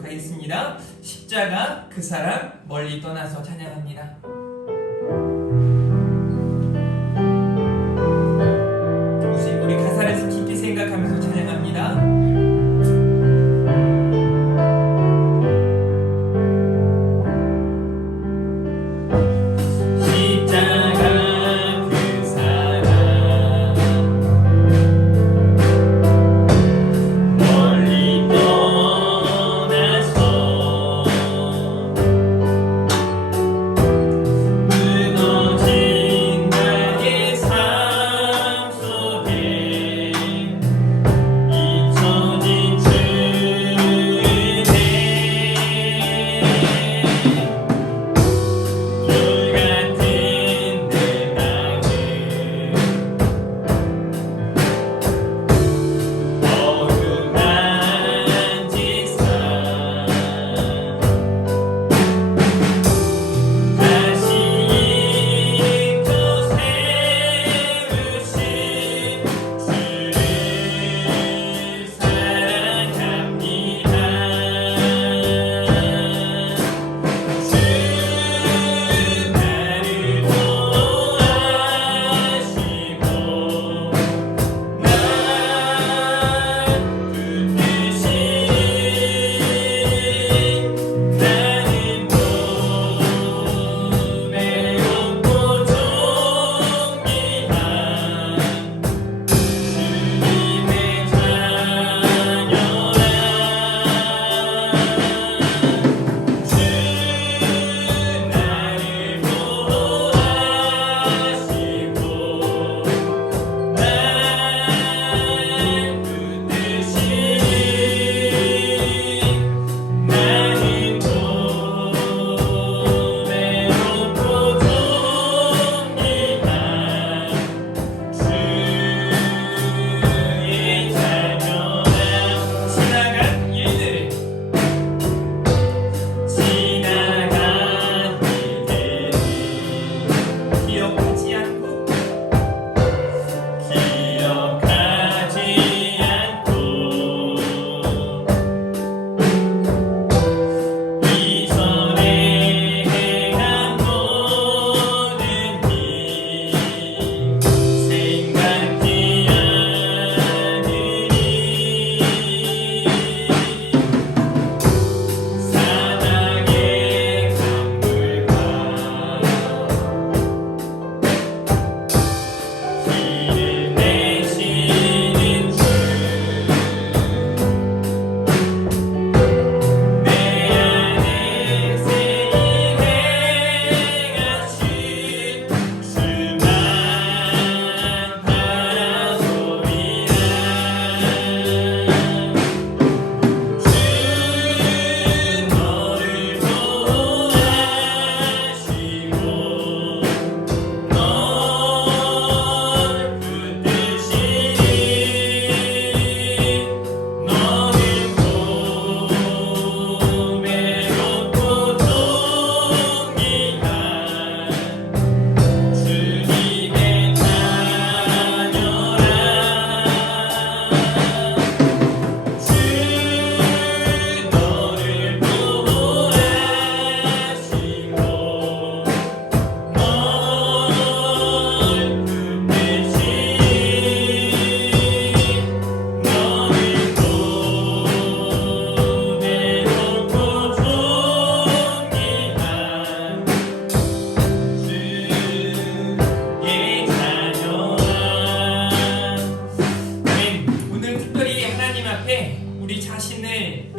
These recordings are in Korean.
하겠습니다. 십자가 그 사람 멀리 떠나서 찬양합니다. 우리 가사를 깊이 생각하면서 찬양합니다.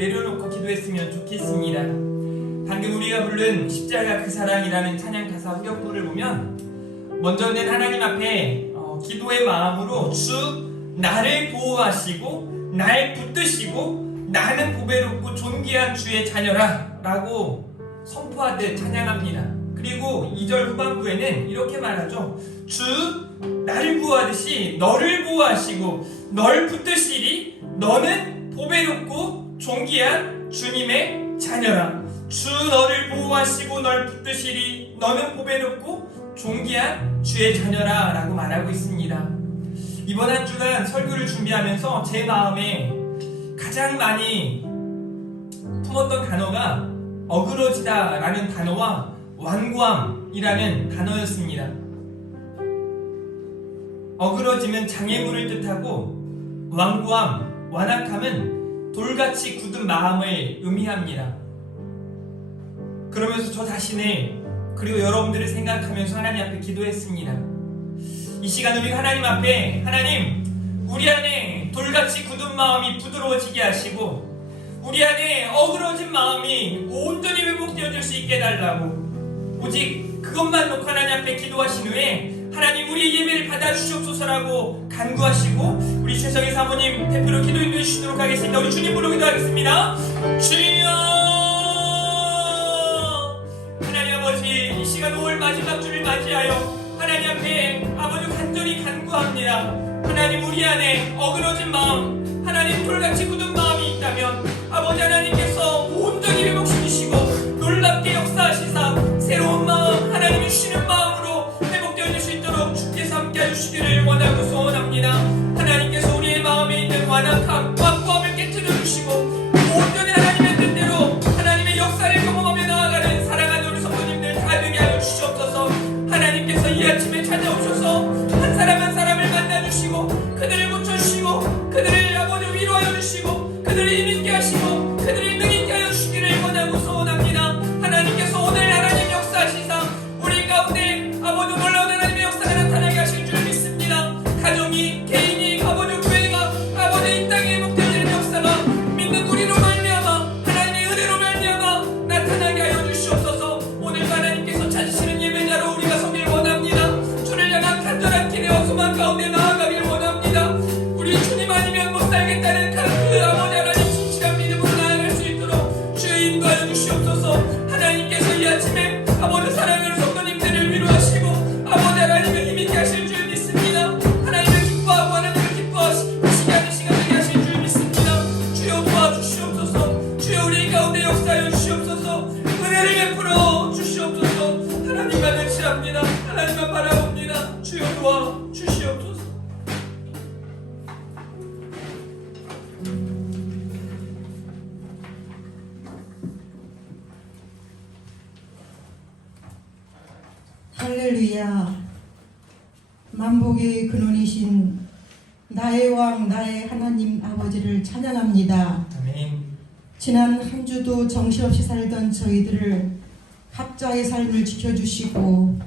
내려놓고 기도했으면 좋겠습니다. 방금 우리가 부른 십자가 그 사랑이라는 찬양 가사 후렴구를 보면 먼저는 하나님 앞에 기도의 마음으로 주 나를 보호하시고 날 붙드시고 나는 보배롭고 존귀한 주의 자녀라 라고 선포하듯 찬양합니다. 그리고 2절 후반부에는 이렇게 말하죠. 주 나를 보호하듯이 너를 보호하시고 널 붙드시리 너는 보배롭고 존귀한 주님의 자녀라. 주 너를 보호하시고 널 붙드시리 너는 보배롭고 존귀한 주의 자녀라 라고 말하고 있습니다. 이번 한 주간 설교를 준비하면서 제 마음에 가장 많이 숨었던 단어가 어그러지다라는 단어와 완고함이라는 단어였습니다. 어그러짐은 장애물을 뜻하고 완고함, 완악함은 돌같이 굳은 마음을 의미합니다. 그러면서 저 자신을 그리고 여러분들을 생각하면서 하나님 앞에 기도했습니다. 이 시간 우리가 하나님 앞에 하나님 우리 안에 돌같이 굳은 마음이 부드러워지게 하시고 우리 안에 어그러진 마음이 온전히 회복되어질 수 있게 해달라고 오직 그것만 놓고 하나님 앞에 기도하신 후에 하나님 우리의 예배를 받아주시옵소서라고 간구하시고 우리 최성희 사모님 대표로 기도 인도해 주시도록 하겠습니다. 우리 주님 부르 기도하겠습니다. 주여 하나님 아버지 이 시간 5월 마지막 주를 맞이하여 하나님 앞에 아버지 간절히 간구합니다. 하나님 우리 안에 어그러진 마음 하나님 돌같이 굳은 마음이 있다면 아버지 하나님께서 온전히 회복시키시고 놀랍게 역사하시사 새로운 마음 하나님이 주시는 마음으로 회복되어질 수 있도록 주께서 함께해 주시기를 원하고 소원합니다. 하나님께서 우리의 마음에 있는 완악함 완고함을 깨뜨려 주시고 온전히 하나님의 뜻대로 하나님의 역사를 경험하며 나아가는 사랑하는 우리 성도님들 다 되게 하여 주시옵소서. 하나님께서 이 아침에 찾아오셔서 한 사람 한 사람을 만나주시고 그들을 고쳐주시고 그들을 아버지 위로하여 주시고 그들을 힘있게 하시고 그들을 능있게 하여 주시기를 원하고 소원합니다. 하나님께서 오늘 하나님 역사하시사 우리 가운데 아버지 놀라운 하나님의 역사가 나타나게 하실 줄 믿습니다. 가정이 개인이 아버지 교회가 아버지 이 땅에 회복되어지는 역사가 믿는 우리로 말미암아 하나님의 은혜로 말미암아 나타나게 하여 주시옵소서. 오늘 하나님께서 찾으시는 예배자로 우리가 서길 원합니다. 주를 향한 간절한 기대와 소망 가운데 나아가길 원합니다. 우리 주님 아니면 못 살겠다는 그 아버지 하나님 진실한 믿음으로 나아갈 수 있도록 주여 인도하여 주시옵소서. 하나님께서 이 아침에 아버지 사랑하는 성도님들을 위로하시고 아버지 하나님을 힘있게 하실 줄 믿습니다. 하나님을 기뻐하고 하나님을 기뻐하시게 하는 시간 되게 하실 줄 믿습니다. 주여 도와주시옵소서. 주여 우리 가운데 역사하여 주시옵소서. 은혜를 베풀어 주시옵소서. 하나님만 의지합니다. 하나님만 바라봅니다. 주여 도와주시옵소서. 할렐루야. 만복의 근원이신 나의 왕 나의 하나님 아버지를 찬양합니다. 아멘. 지난 한 주도 정신없이 살던 저희들을 각자의 삶을 지켜주시고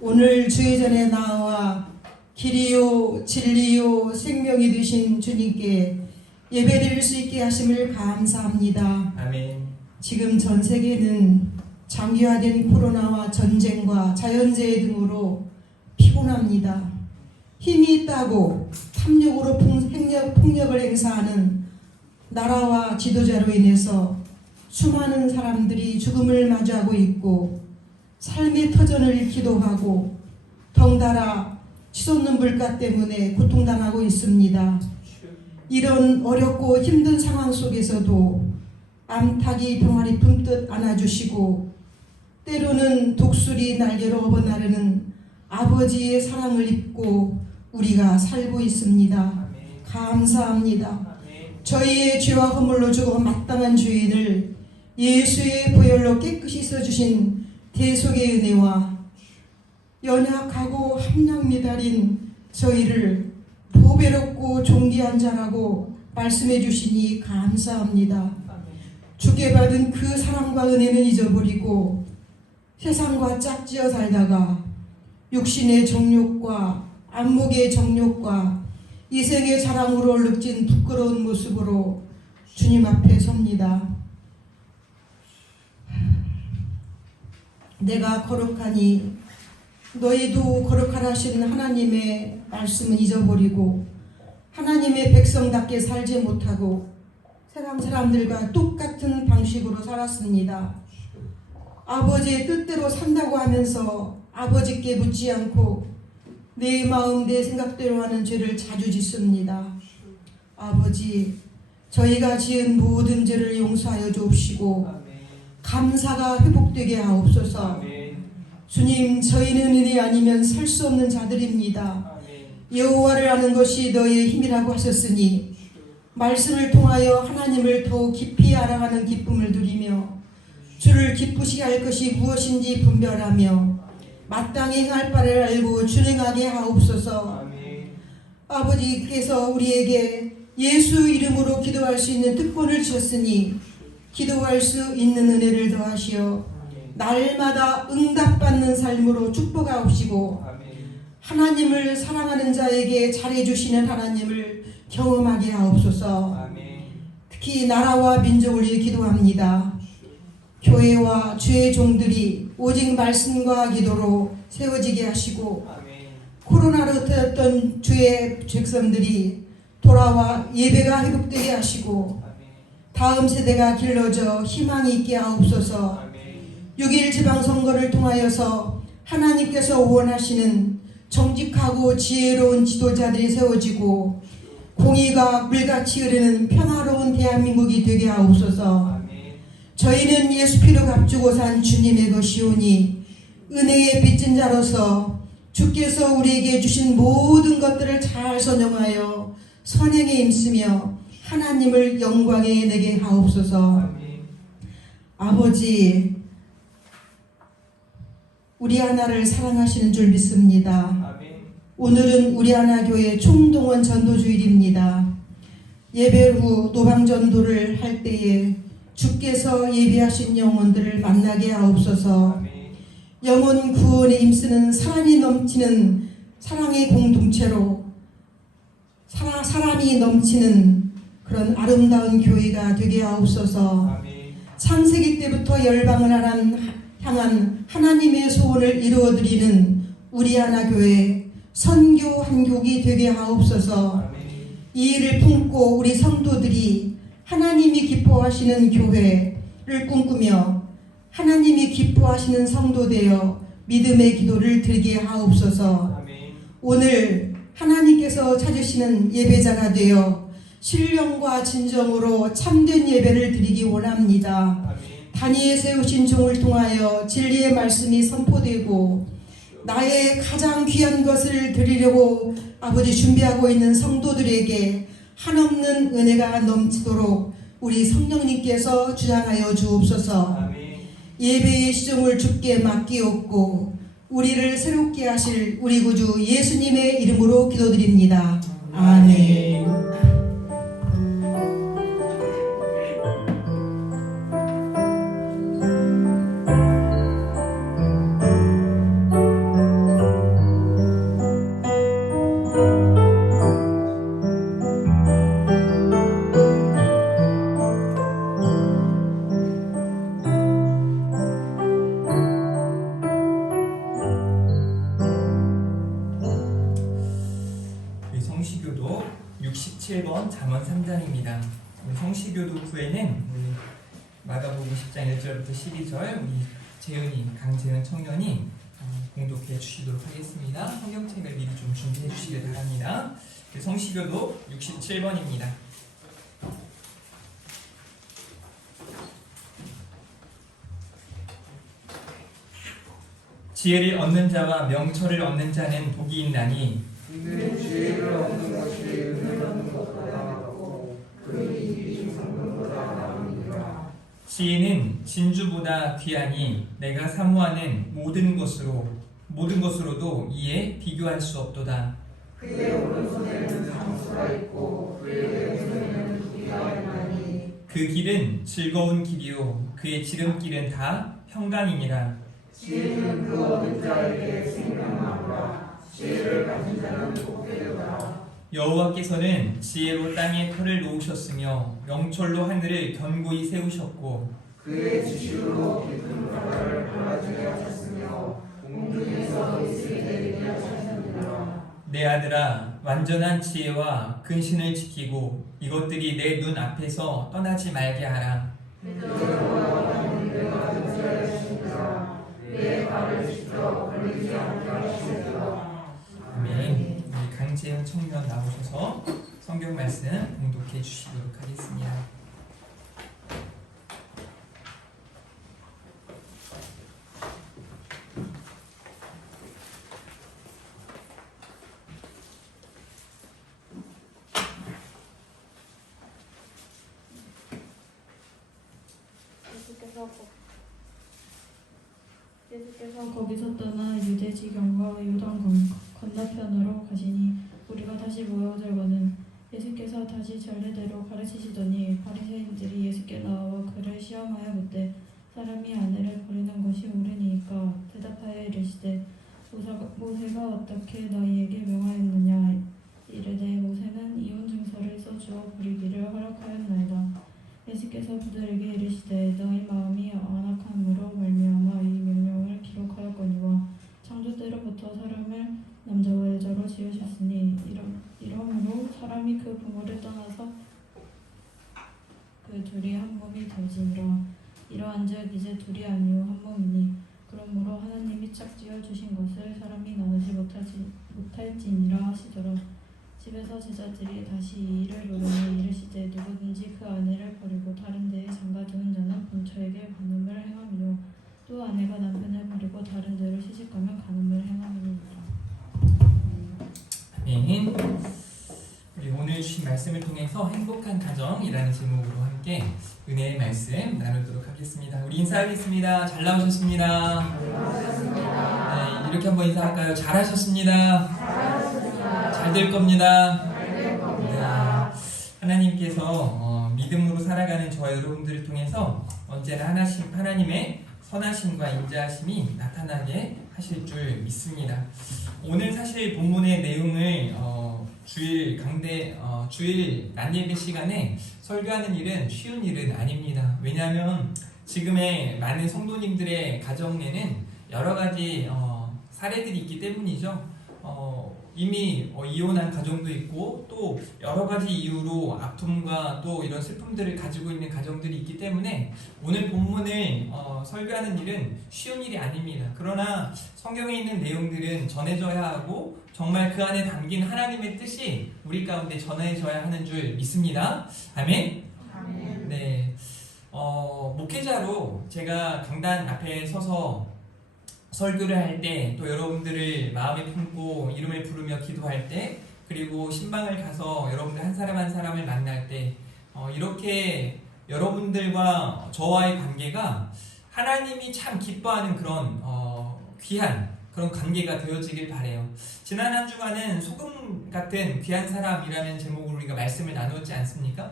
오늘 주의 전에 나와 길이요 진리요 생명이 되신 주님께 예배드릴 수 있게 하심을 감사합니다. 아멘. 지금 전 세계는 장기화된 코로나와 전쟁과 자연재해 등으로 피곤합니다. 힘이 있다고 탐욕으로 폭력을 행사하는 나라와 지도자로 인해서 수많은 사람들이 죽음을 마주하고 있고 삶의 터전을 잃기도 하고 덩달아 치솟는 물가 때문에 고통당하고 있습니다. 이런 어렵고 힘든 상황 속에서도 암탉이 병아리 품듯 안아주시고 때로는 독수리 날개로 업어나르는 아버지의 사랑을 입고 우리가 살고 있습니다. 감사합니다. 저희의 죄와 허물로 죽어 마땅한 죄인을 예수의 보혈로 깨끗이 써주신 대속의 은혜와 연약하고 함량 미달인 저희를 보배롭고 존귀한 자라고 말씀해 주시니 감사합니다. 주께 받은 그 사랑과 은혜는 잊어버리고 세상과 짝지어 살다가 육신의 정욕과 안목의 정욕과 이생의 자랑으로 얼룩진 부끄러운 모습으로 주님 앞에 섭니다. 내가 거룩하니 너희도 거룩하라 하신 하나님의 말씀은 잊어버리고 하나님의 백성답게 살지 못하고 세상 사람들과 똑같은 방식으로 살았습니다. 아버지의 뜻대로 산다고 하면서 아버지께 묻지 않고 내 마음 내 생각대로 하는 죄를 자주 짓습니다. 아버지, 저희가 지은 모든 죄를 용서하여 주옵시고 감사가 회복되게 하옵소서. 주님, 저희는 은혜 아니면 살 수 없는 자들입니다. 여호와를 아는 것이 너희의 힘이라고 하셨으니 말씀을 통하여 하나님을 더 깊이 알아가는 기쁨을 누리며 주를 기쁘시게 할 것이 무엇인지 분별하며 마땅히 행할 바를 알고 준행하게 하옵소서. 아멘. 아버지께서 우리에게 예수 이름으로 기도할 수 있는 특권을 주셨으니 기도할 수 있는 은혜를 더하시어 날마다 응답받는 삶으로 축복하옵시고 아멘. 하나님을 사랑하는 자에게 잘해주시는 하나님을 경험하게 하옵소서. 아멘. 특히 나라와 민족을 위해 기도합니다. 교회와 주의 종들이 오직 말씀과 기도로 세워지게 하시고 아멘. 코로나로 흩어졌던 주의 백성들이 돌아와 예배가 회복되게 하시고 아멘. 다음 세대가 길러져 희망이 있게 하옵소서. 아멘. 6.1 지방선거를 통하여서 하나님께서 원하시는 정직하고 지혜로운 지도자들이 세워지고 공의가 물같이 흐르는 평화로운 대한민국이 되게 하옵소서. 아멘. 저희는 예수 피로 값주고 산 주님의 것이오니 은혜의 빚진 자로서 주께서 우리에게 주신 모든 것들을 잘 선용하여 선행에 힘쓰며 하나님을 영광에 내게 하옵소서. 아멘. 아버지, 우리 하나를 사랑하시는 줄 믿습니다. 아멘. 오늘은 우리 하나 교회 총동원 전도주일입니다. 예배 후 노방전도를 할 때에 주께서 예비하신 영혼들을 만나게 하옵소서. 아멘. 영혼 구원에 힘쓰는 사랑이 넘치는 사랑의 공동체로 사람이 넘치는 그런 아름다운 교회가 되게 하옵소서. 아멘. 창세기 때부터 열방을 향한 하나님의 소원을 이루어드리는 우리 하나 교회 선교 한교기 되게 하옵소서. 아멘. 이 일을 품고 우리 성도들이 하나님이 기뻐하시는 교회를 꿈꾸며 하나님이 기뻐하시는 성도 되어 믿음의 기도를 드리게 하옵소서. 아멘. 오늘 하나님께서 찾으시는 예배자가 되어 신령과 진정으로 참된 예배를 드리기 원합니다. 아멘. 단위에 세우신 종을 통하여 진리의 말씀이 선포되고 나의 가장 귀한 것을 드리려고 아버지 준비하고 있는 성도들에게 한없는 은혜가 넘치도록 우리 성령님께서 주장하여 주옵소서. 아멘. 예배의 시종을 주께 맡기옵고 우리를 새롭게 하실 우리 구주 예수님의 이름으로 기도드립니다. 아멘. 우리 성시교도 67번 잠언 3장입니다. 우리 성시교도 후에는 우리 마가복음 10장 1절부터 12절 우리 재은이 강재은 청년이 공독해 주시도록 하겠습니다. 성경책을 미리 좀 준비해 주시길 바랍니다. 성시교도 67번입니다. 지혜를 얻는 자와 명철을 얻는 자는 복이 있나니 이는 지혜를 얻는 것이 은혜를 얻는 것보다 낫고 그 이익이 상금보다 나으니라. 지혜는 진주보다 귀하니 내가 사모하는 모든 것으로도 이에 비교할 수 없도다. 그의 오른손에는 상수가 있고 그의 왼손에는 두기가 있나니 그 길은 즐거운 길이요 그의 지름길은 다 평강이니라. 지혜는 그 얻은 자에게 생명나무라. 지혜를 가진 자는 복되도다. 여호와께서는 지혜로 땅에 터를 놓으셨으며 명철로 하늘을 견고히 세우셨고 그의 지식으로 깊은 바다를 갈라지게 하셨으며 공중에서 이슬을 내리게 하셨느니라. 내 아들아 완전한 지혜와 근신을 지키고 이것들이 내 눈 앞에서 떠나지 말게 하라. 여호와는 내가 등자하시니라. 내 발을 지켜 걸리지 않게 하시리라. 아멘. 우리 강재영 청년 나오셔서 성경 말씀 공독해 주시도록 하겠습니다. 예수께서 거기서 떠나 유대 지경과 요단 건너편으로 가시니 우리가 다시 모여들거든 예수께서 다시 전례대로 가르치시더니 바리새인들이 예수께 나와 그를 시험하여 묻되 사람이 아내를 버리는 것이 옳으니까 대답하여 이르시되 모세가 어떻게 너희에게 명하였느냐 이르되 모세는 이혼 증서를 써주어 버리기를 허락하였나이다. 예수께서 그들에게 이르시되 너희 마음이 안악함으로 말미암아 이 명령을 기록하였거니와 창조 때로부터 사람을 남자와 여자로 지으셨으니 이러므로 사람이 그 부모를 떠나서 그 둘이 한 몸이 되지니라. 이러한즉 이제 둘이 아니요 한 몸이니 그러므로 하나님이 짝지어 주신 것을 사람이 나누지 못할지니라 하시더라. 집에서 제자들이 다시 이 일을 물으니 이르시되 누구든지 그 아내를 버리고 다른 데에 장가드는 자는 본처에게 간음을 행함이요 또 아내가 남편을 버리고 다른 데로 시집가면 간음을 행함이니라. 아멘. 우리 오늘 주신 말씀을 통해서 행복한 가정이라는 제목으로 함께 은혜의 말씀 나누도록 하겠습니다. 우리 인사하겠습니다. 잘 나오셨습니다. 네, 이렇게 한번 인사할까요? 잘하셨습니다. 잘 될 겁니다. 네, 하나님께서 믿음으로 살아가는 저 여러분들을 통해서 언제나 하나님의 선하심과 인자하심이 나타나게 하실 줄 믿습니다. 오늘 사실 본문의 내용을 주일 낮예배 시간에 설교하는 일은 쉬운 일은 아닙니다. 왜냐하면 지금의 많은 성도님들의 가정에는 여러 가지 사례들이 있기 때문이죠. 이미 이혼한 가정도 있고 또 여러 가지 이유로 아픔과 또 이런 슬픔들을 가지고 있는 가정들이 있기 때문에 오늘 본문을 설교하는 일은 쉬운 일이 아닙니다. 그러나 성경에 있는 내용들은 전해져야 하고 정말 그 안에 담긴 하나님의 뜻이 우리 가운데 전해져야 하는 줄 믿습니다. 아멘? 네. 목회자로 제가 강단 앞에 서서 설교를 할 때, 또 여러분들을 마음에 품고 이름을 부르며 기도할 때, 그리고 신방을 가서 여러분들 한 사람 한 사람을 만날 때, 이렇게 여러분들과 저와의 관계가 하나님이 참 기뻐하는 그런 귀한 그런 관계가 되어지길 바래요. 지난 한 주간은 소금 같은 귀한 사람이라는 제목으로 우리가 말씀을 나누었지 않습니까?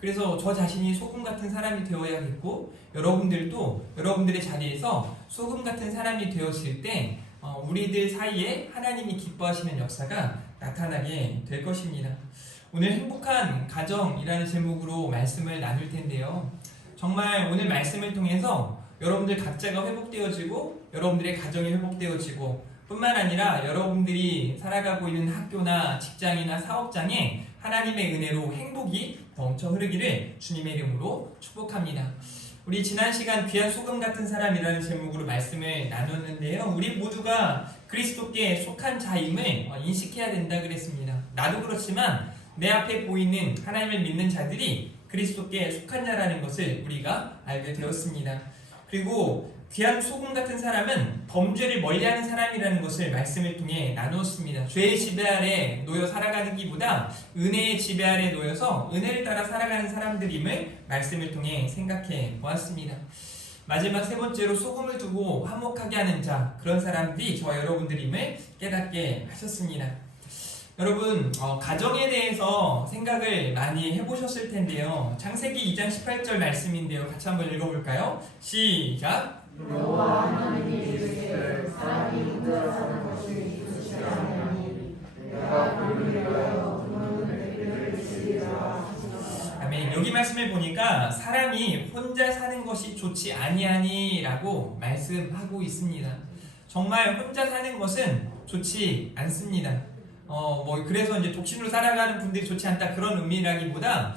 그래서 저 자신이 소금 같은 사람이 되어야겠고 여러분들도 여러분들의 자리에서 소금 같은 사람이 되었을 때 우리들 사이에 하나님이 기뻐하시는 역사가 나타나게 될 것입니다. 오늘 행복한 가정이라는 제목으로 말씀을 나눌 텐데요. 정말 오늘 말씀을 통해서 여러분들 각자가 회복되어지고 여러분들의 가정이 회복되어지고 뿐만 아니라 여러분들이 살아가고 있는 학교나 직장이나 사업장에 하나님의 은혜로 행복이 넘쳐 흐르기를 주님의 이름으로 축복합니다. 우리 지난 시간 귀한 소금 같은 사람이라는 제목으로 말씀을 나눴는데요. 우리 모두가 그리스도께 속한 자임을 인식해야 된다 그랬습니다. 나도 그렇지만 내 앞에 보이는 하나님을 믿는 자들이 그리스도께 속한 자라는 것을 우리가 알게 되었습니다. 그리고 귀한 소금 같은 사람은 범죄를 멀리하는 사람이라는 것을 말씀을 통해 나누었습니다. 죄의 지배 아래 놓여 살아가는 기보다 은혜의 지배 아래 놓여서 은혜를 따라 살아가는 사람들임을 말씀을 통해 생각해 보았습니다. 마지막 세 번째로 소금을 두고 화목하게 하는 자, 그런 사람들이 저와 여러분들임을 깨닫게 하셨습니다. 여러분, 가정에 대해서 생각을 많이 해보셨을 텐데요. 창세기 2장 18절 말씀인데요. 같이 한번 읽어볼까요? 시작! 여호와 하나님이 이르시되 사람이 혼자 사는 것이 좋지 아니하니 내가 그를 위하여 그는 그를 지으리라. 아멘. 여기 말씀을 보니까 사람이 혼자 사는 것이 좋지 아니하니라고 말씀하고 있습니다. 정말 혼자 사는 것은 좋지 않습니다. 그래서 이제 독신으로 살아가는 분들이 좋지 않다 그런 의미라기보다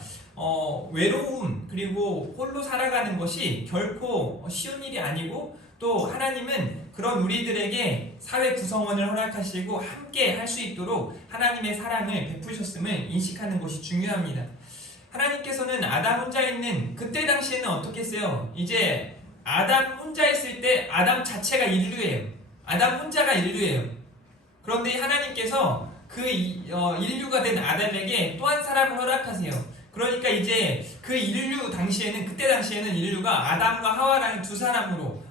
외로움 그리고 홀로 살아가는 것이 결코 쉬운 일이 아니고 또 하나님은 그런 우리들에게 사회 구성원을 허락하시고 함께 할 수 있도록 하나님의 사랑을 베푸셨음을 인식하는 것이 중요합니다. 하나님께서는 아담 혼자 있는 그때 당시에는 어떻게 했어요? 이제 아담 혼자 있을 때 아담 자체가 인류예요. 아담 혼자가 인류예요. 그런데 하나님께서 그 인류가 된 아담에게 또 한 사람을 허락하세요. 그러니까 이제 그 인류 당시에는, 그때 당시에는 인류가 아담과 하와라는 두 사람으로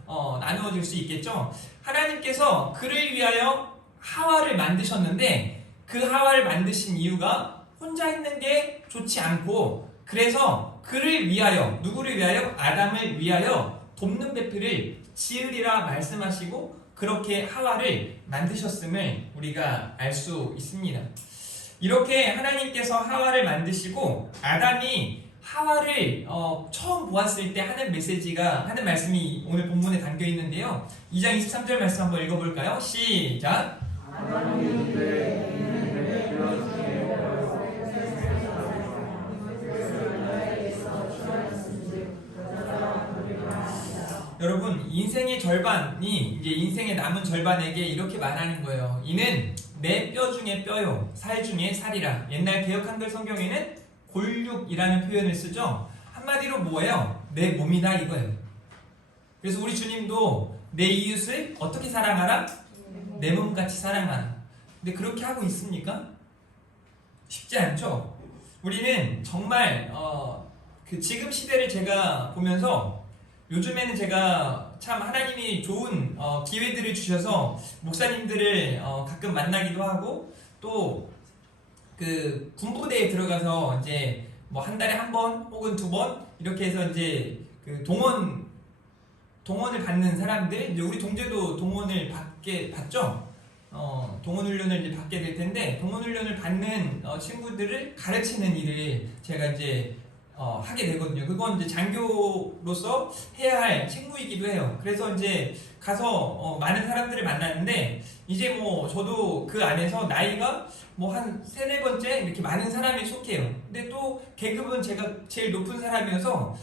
나누어질 수 있겠죠. 하나님께서 그를 위하여 하와를 만드셨는데 그 하와를 만드신 이유가 혼자 있는 게 좋지 않고, 그래서 그를 위하여, 누구를 위하여? 아담을 위하여 돕는 배필을 지으리라 말씀하시고 그렇게 하와를 만드셨음을 우리가 알 수 있습니다. 이렇게 하나님께서 하와를 만드시고 아담이 하와를 처음 보았을 때 하는 하는 말씀이 오늘 본문에 담겨 있는데요. 2장 23절 말씀 한번 읽어볼까요? 시작. 여러분, 인생의 절반이 이제 인생의 남은 절반에게 이렇게 말하는 거예요. 이는 내 뼈 중에 뼈요, 살 중에 살이라. 옛날 개역 한글 성경에는 골육이라는 표현을 쓰죠. 한마디로 뭐예요? 내 몸이다 이거예요. 그래서 우리 주님도 내 이웃을 어떻게 사랑하라? 내 몸같이 사랑하라. 근데 그렇게 하고 있습니까? 쉽지 않죠. 우리는 정말 그 지금 시대를 제가 보면서 요즘에는 제가 참 하나님이 좋은 기회들을 주셔서 목사님들을 가끔 만나기도 하고, 또 그 군부대에 들어가서 이제 뭐 한 달에 한 번 혹은 두 번 이렇게 해서 이제 그 동원을 받는 사람들, 이제 우리 동제도 동원을 받죠. 동원 훈련을 이제 받게 될 텐데, 동원 훈련을 받는 친구들을 가르치는 일을 제가 이제 하게 되거든요. 그건 이제 장교로서 해야 할 책무이기도 해요. 그래서 이제 가서 많은 사람들을 만나는데, 이제 뭐 저도 그 안에서 나이가 뭐 한 3, 4번째 이렇게 많은 사람이 속해요. 근데 또 계급은 제가 제일 높은 사람이어서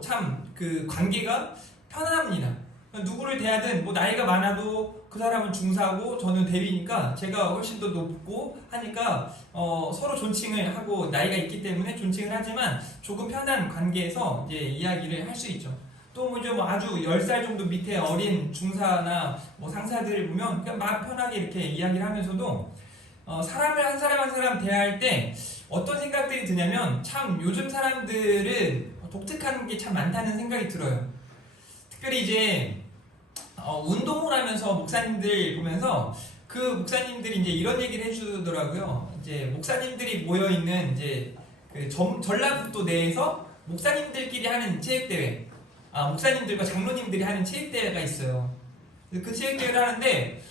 참 그 관계가 편합니다. 누구를 대하든 뭐 나이가 많아도 그 사람은 중사고 저는 대위니까 제가 훨씬 더 높고 하니까 서로 존칭을 하고, 나이가 있기 때문에 존칭을 하지만 조금 편한 관계에서 이제 이야기를 할 수 있죠. 또 뭐 아주 10살 정도 밑에 어린 중사나 뭐 상사들을 보면 그냥 막 편하게 이렇게 이야기를 하면서도 사람을 한 사람 한 사람 대할 때 어떤 생각들이 드냐면, 참 요즘 사람들은 독특한 게 참 많다는 생각이 들어요. 특별히 이제 운동을 하면서 목사님들 보면서 그 목사님들이 이제 이런 얘기를 해주더라고요. 이제 목사님들이 모여 있는 이제 그 전라북도 내에서 목사님들끼리 하는 체육대회, 목사님들과 장로님들이 하는 체육대회가 있어요. 그 체육대회를 하는데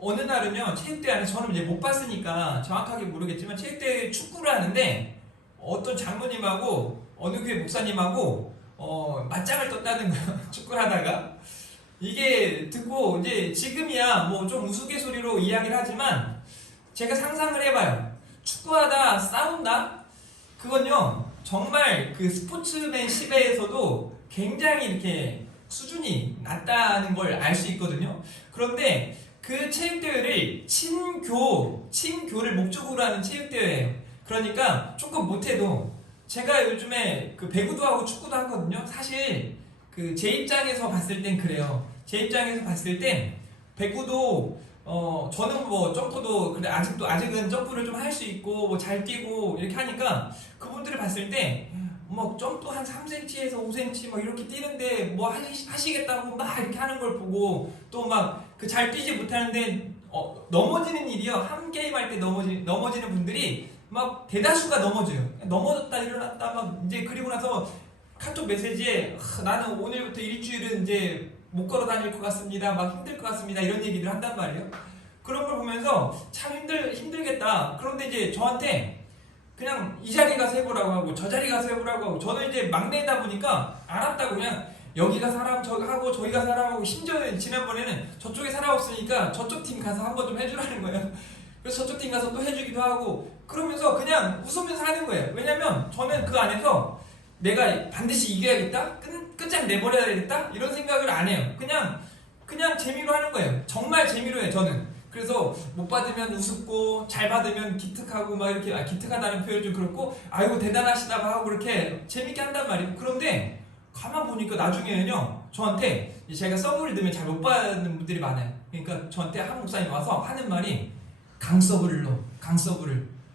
어느 날은요, 체육대회 안에 저는 이제 못 봤으니까 정확하게 모르겠지만 체육대회 축구를 하는데 어떤 장로님하고 어느 교회 목사님하고 맞짱을 떴다는 거예요. 축구를 하다가. 이게 듣고 이제 지금이야 뭐 좀 우스갯소리로 이야기를 하지만 제가 상상을 해봐요. 축구하다 싸운다? 그건요 정말 그 스포츠맨십에서도 굉장히 이렇게 수준이 낮다는 걸 알 수 있거든요. 그런데 그 체육대회를 친교를 목적으로 하는 체육대회예요. 그러니까 조금 못해도, 제가 요즘에 그 배구도 하고 축구도 하거든요. 사실 그 제 입장에서 봤을 땐 그래요. 제 입장에서 봤을 땐 배구도 저는 뭐 점프도 그래 아직은 점프를 좀 할 수 있고 뭐 잘 뛰고 이렇게 하니까, 그분들을 봤을 때 뭐 점프 한 3cm에서 5cm 뭐 이렇게 뛰는데 뭐 하시겠다고 막 이렇게 하는 걸 보고, 또 막 그 잘 뛰지 못하는데 넘어지는 일이요. 한 게임 할 때 넘어지는 분들이 막 대다수가 넘어져요. 넘어졌다 일어났다 막 이제, 그리고 나서 카톡 메시지에 나는 오늘부터 일주일은 이제 못 걸어 다닐 것 같습니다. 막 힘들 것 같습니다. 이런 얘기를 한단 말이에요. 그런 걸 보면서 참 힘들겠다. 그런데 이제 저한테 그냥 이 자리 가서 해보라고 하고 저 자리 가서 해보라고 하고, 저는 이제 막내다 보니까 알았다고 그냥 여기가 사람 저기 하고 저기가 사람하고, 심지어 지난번에는 저쪽에 사람 없으니까 저쪽 팀 가서 한번 좀 해주라는 거예요. 그래서 저쪽 팀 가서 또 해주기도 하고, 그러면서 그냥 웃으면서 하는 거예요. 왜냐면 저는 그 안에서 내가 반드시 이겨야겠다? 끝장 내버려야겠다? 이런 생각을 안 해요. 그냥 재미로 하는 거예요. 정말 재미로 해요, 저는. 그래서 못 받으면 우습고, 잘 받으면 기특하고, 막 이렇게, 기특하다는 표현 좀 그렇고, 아이고, 대단하시다 하고, 그렇게 재밌게 한단 말이에요. 그런데, 가만 보니까 나중에는요, 저한테, 제가 서브를 넣으면 잘 못 받는 분들이 많아요. 그러니까 저한테 한 목사님 와서 하는 말이, 강서브를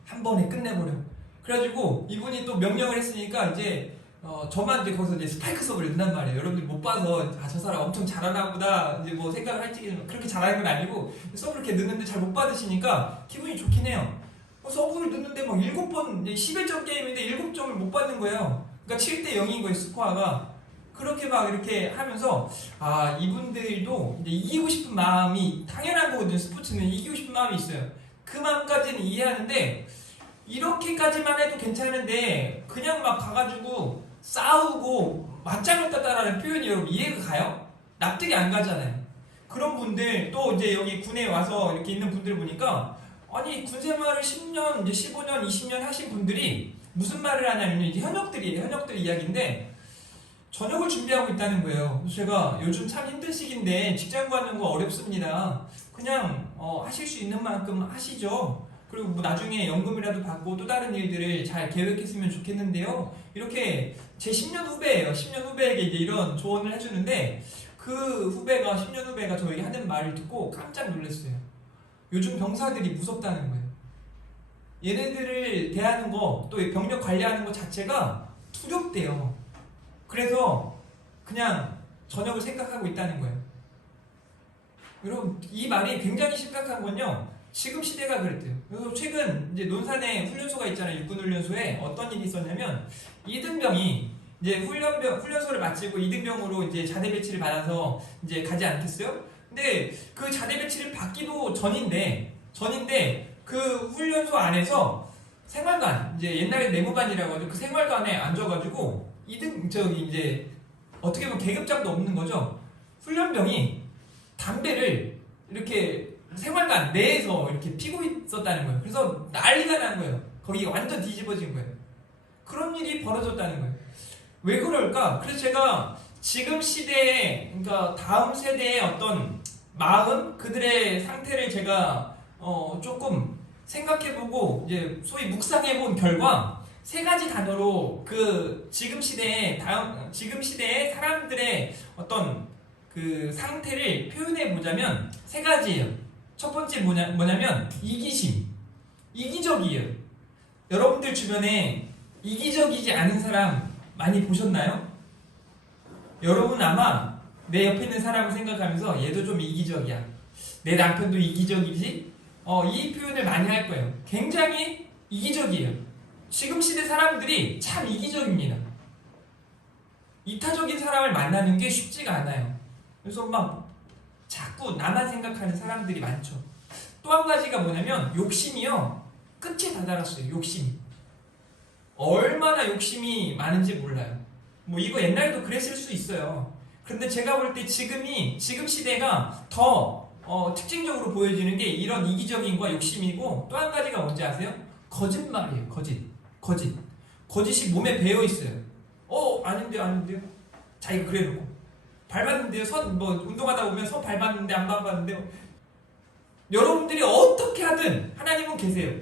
한 번에 끝내버려. 그래가지고 이분이 또 명령을 했으니까 이제 저만 이제 거기서 이제 스파이크 수업을 넣는단 말이에요. 여러분들이 못 봐서 저 사람 엄청 잘하나 보다 이제 뭐 생각을 할지 그렇게 잘하는 건 아니고 수업을 이렇게 넣는데 잘 못 받으시니까 기분이 좋긴 해요. 수업을 넣는데 막 7번 11점 게임인데 7점을 못 받는 거예요. 그러니까 7대 0인 거예요, 스코어가. 그렇게 막 이렇게 하면서 이분들도 이제 이기고 싶은 마음이 당연한 거거든요. 스포츠는 이기고 싶은 마음이 있어요. 그 마음까지는 이해하는데 이렇게까지만 해도 괜찮은데 그냥 막 가가지고 싸우고 맞짱을 떴다라는 표현이 여러분 이해가 가요? 납득이 안 가잖아요. 그런 분들 또 이제 여기 군에 와서 이렇게 있는 분들 보니까 아니 군생활을 10년, 이제 15년, 20년 하신 분들이 무슨 말을 하냐면 이제 현역들이에요. 현역들 이야기인데 전역을 준비하고 있다는 거예요. 그래서 제가 요즘 참 힘든 시기인데 직장 구하는 거 어렵습니다. 그냥 하실 수 있는 만큼 하시죠. 그리고 뭐 나중에 연금이라도 받고 또 다른 일들을 잘 계획했으면 좋겠는데요. 이렇게 제 10년 후배예요. 10년 후배에게 이제 이런 조언을 해주는데 그 후배가 10년 후배가 저에게 하는 말을 듣고 깜짝 놀랐어요. 요즘 병사들이 무섭다는 거예요. 얘네들을 대하는 거, 또 병력 관리하는 거 자체가 두렵대요. 그래서 그냥 전역을 생각하고 있다는 거예요. 여러분, 이 말이 굉장히 심각한 건요. 지금 시대가 그랬대요. 그래서 최근 이제 논산에 훈련소가 있잖아요. 육군훈련소에 어떤 일이 있었냐면 이등병이 이제 훈련소를 마치고 이등병으로 이제 자대 배치를 받아서 이제 가지 않겠어요? 근데 그 자대 배치를 받기도 전인데 그 훈련소 안에서 생활관, 이제 옛날에 내무반이라고 하죠. 그 생활관에 앉아가지고 이제 어떻게 보면 계급장도 없는 거죠. 훈련병이 담배를 이렇게 생활관 내에서 이렇게 피고 있었다는 거예요. 그래서 난리가 난 거예요. 거기 완전 뒤집어진 거예요. 그런 일이 벌어졌다는 거예요. 왜 그럴까? 그래서 제가 지금 시대에, 그러니까 다음 세대의 어떤 마음, 그들의 상태를 제가 조금 생각해보고 이제 소위 묵상해본 결과 3가지 단어로 그 지금 시대의 사람들의 어떤 그 상태를 표현해 보자면 3가지예요. 첫 번째 뭐냐면 이기심, 이기적이에요. 여러분들 주변에 이기적이지 않은 사람 많이 보셨나요? 여러분 아마 내 옆에 있는 사람을 생각하면서 얘도 좀 이기적이야, 내 남편도 이기적이지? 이 표현을 많이 할 거예요. 굉장히 이기적이에요. 지금 시대 사람들이 참 이기적입니다. 이타적인 사람을 만나는 게 쉽지가 않아요. 그래서 막 자꾸 나만 생각하는 사람들이 많죠. 또 한 가지가 뭐냐면 욕심이요. 끝에 다다랐어요. 욕심이. 얼마나 욕심이 많은지 몰라요. 뭐 이거 옛날에도 그랬을 수 있어요. 그런데 제가 볼 때 지금 시대가 더 특징적으로 보여지는 게 이런 이기적인과 욕심이고, 또 한 가지가 뭔지 아세요? 거짓말이에요. 거짓이 몸에 배어 있어요. 아닌데요. 자기가 그래놓고 밟았는데요. 운동하다 보면 선 밟았는데 안 밟았는데요. 여러분들이 어떻게 하든 하나님은 계세요.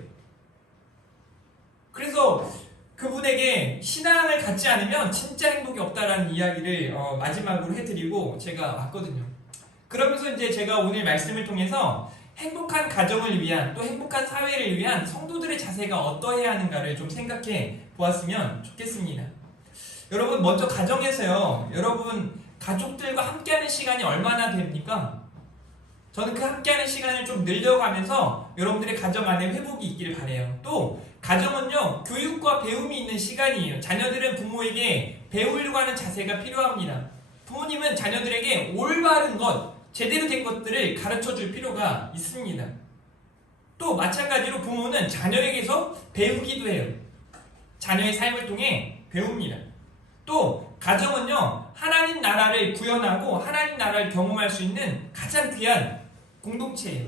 그래서 그분에게 신앙을 갖지 않으면 진짜 행복이 없다라는 이야기를 마지막으로 해드리고 제가 왔거든요. 그러면서 이제 제가 오늘 말씀을 통해서 행복한 가정을 위한, 또 행복한 사회를 위한 성도들의 자세가 어떠해야 하는가를 좀 생각해 보았으면 좋겠습니다. 여러분, 먼저 가정에서요, 여러분 가족들과 함께하는 시간이 얼마나 됩니까? 저는 그 함께하는 시간을 좀 늘려가면서 여러분들의 가정 안에 회복이 있기를 바라요. 또 가정은요, 교육과 배움이 있는 시간이에요. 자녀들은 부모에게 배우려고 하는 자세가 필요합니다. 부모님은 자녀들에게 올바른 것, 제대로 된 것들을 가르쳐줄 필요가 있습니다. 또 마찬가지로 부모는 자녀에게서 배우기도 해요. 자녀의 삶을 통해 배웁니다. 또 가정은요, 하나님 나라를 구현하고 하나님 나라를 경험할 수 있는 가장 귀한 공동체예요.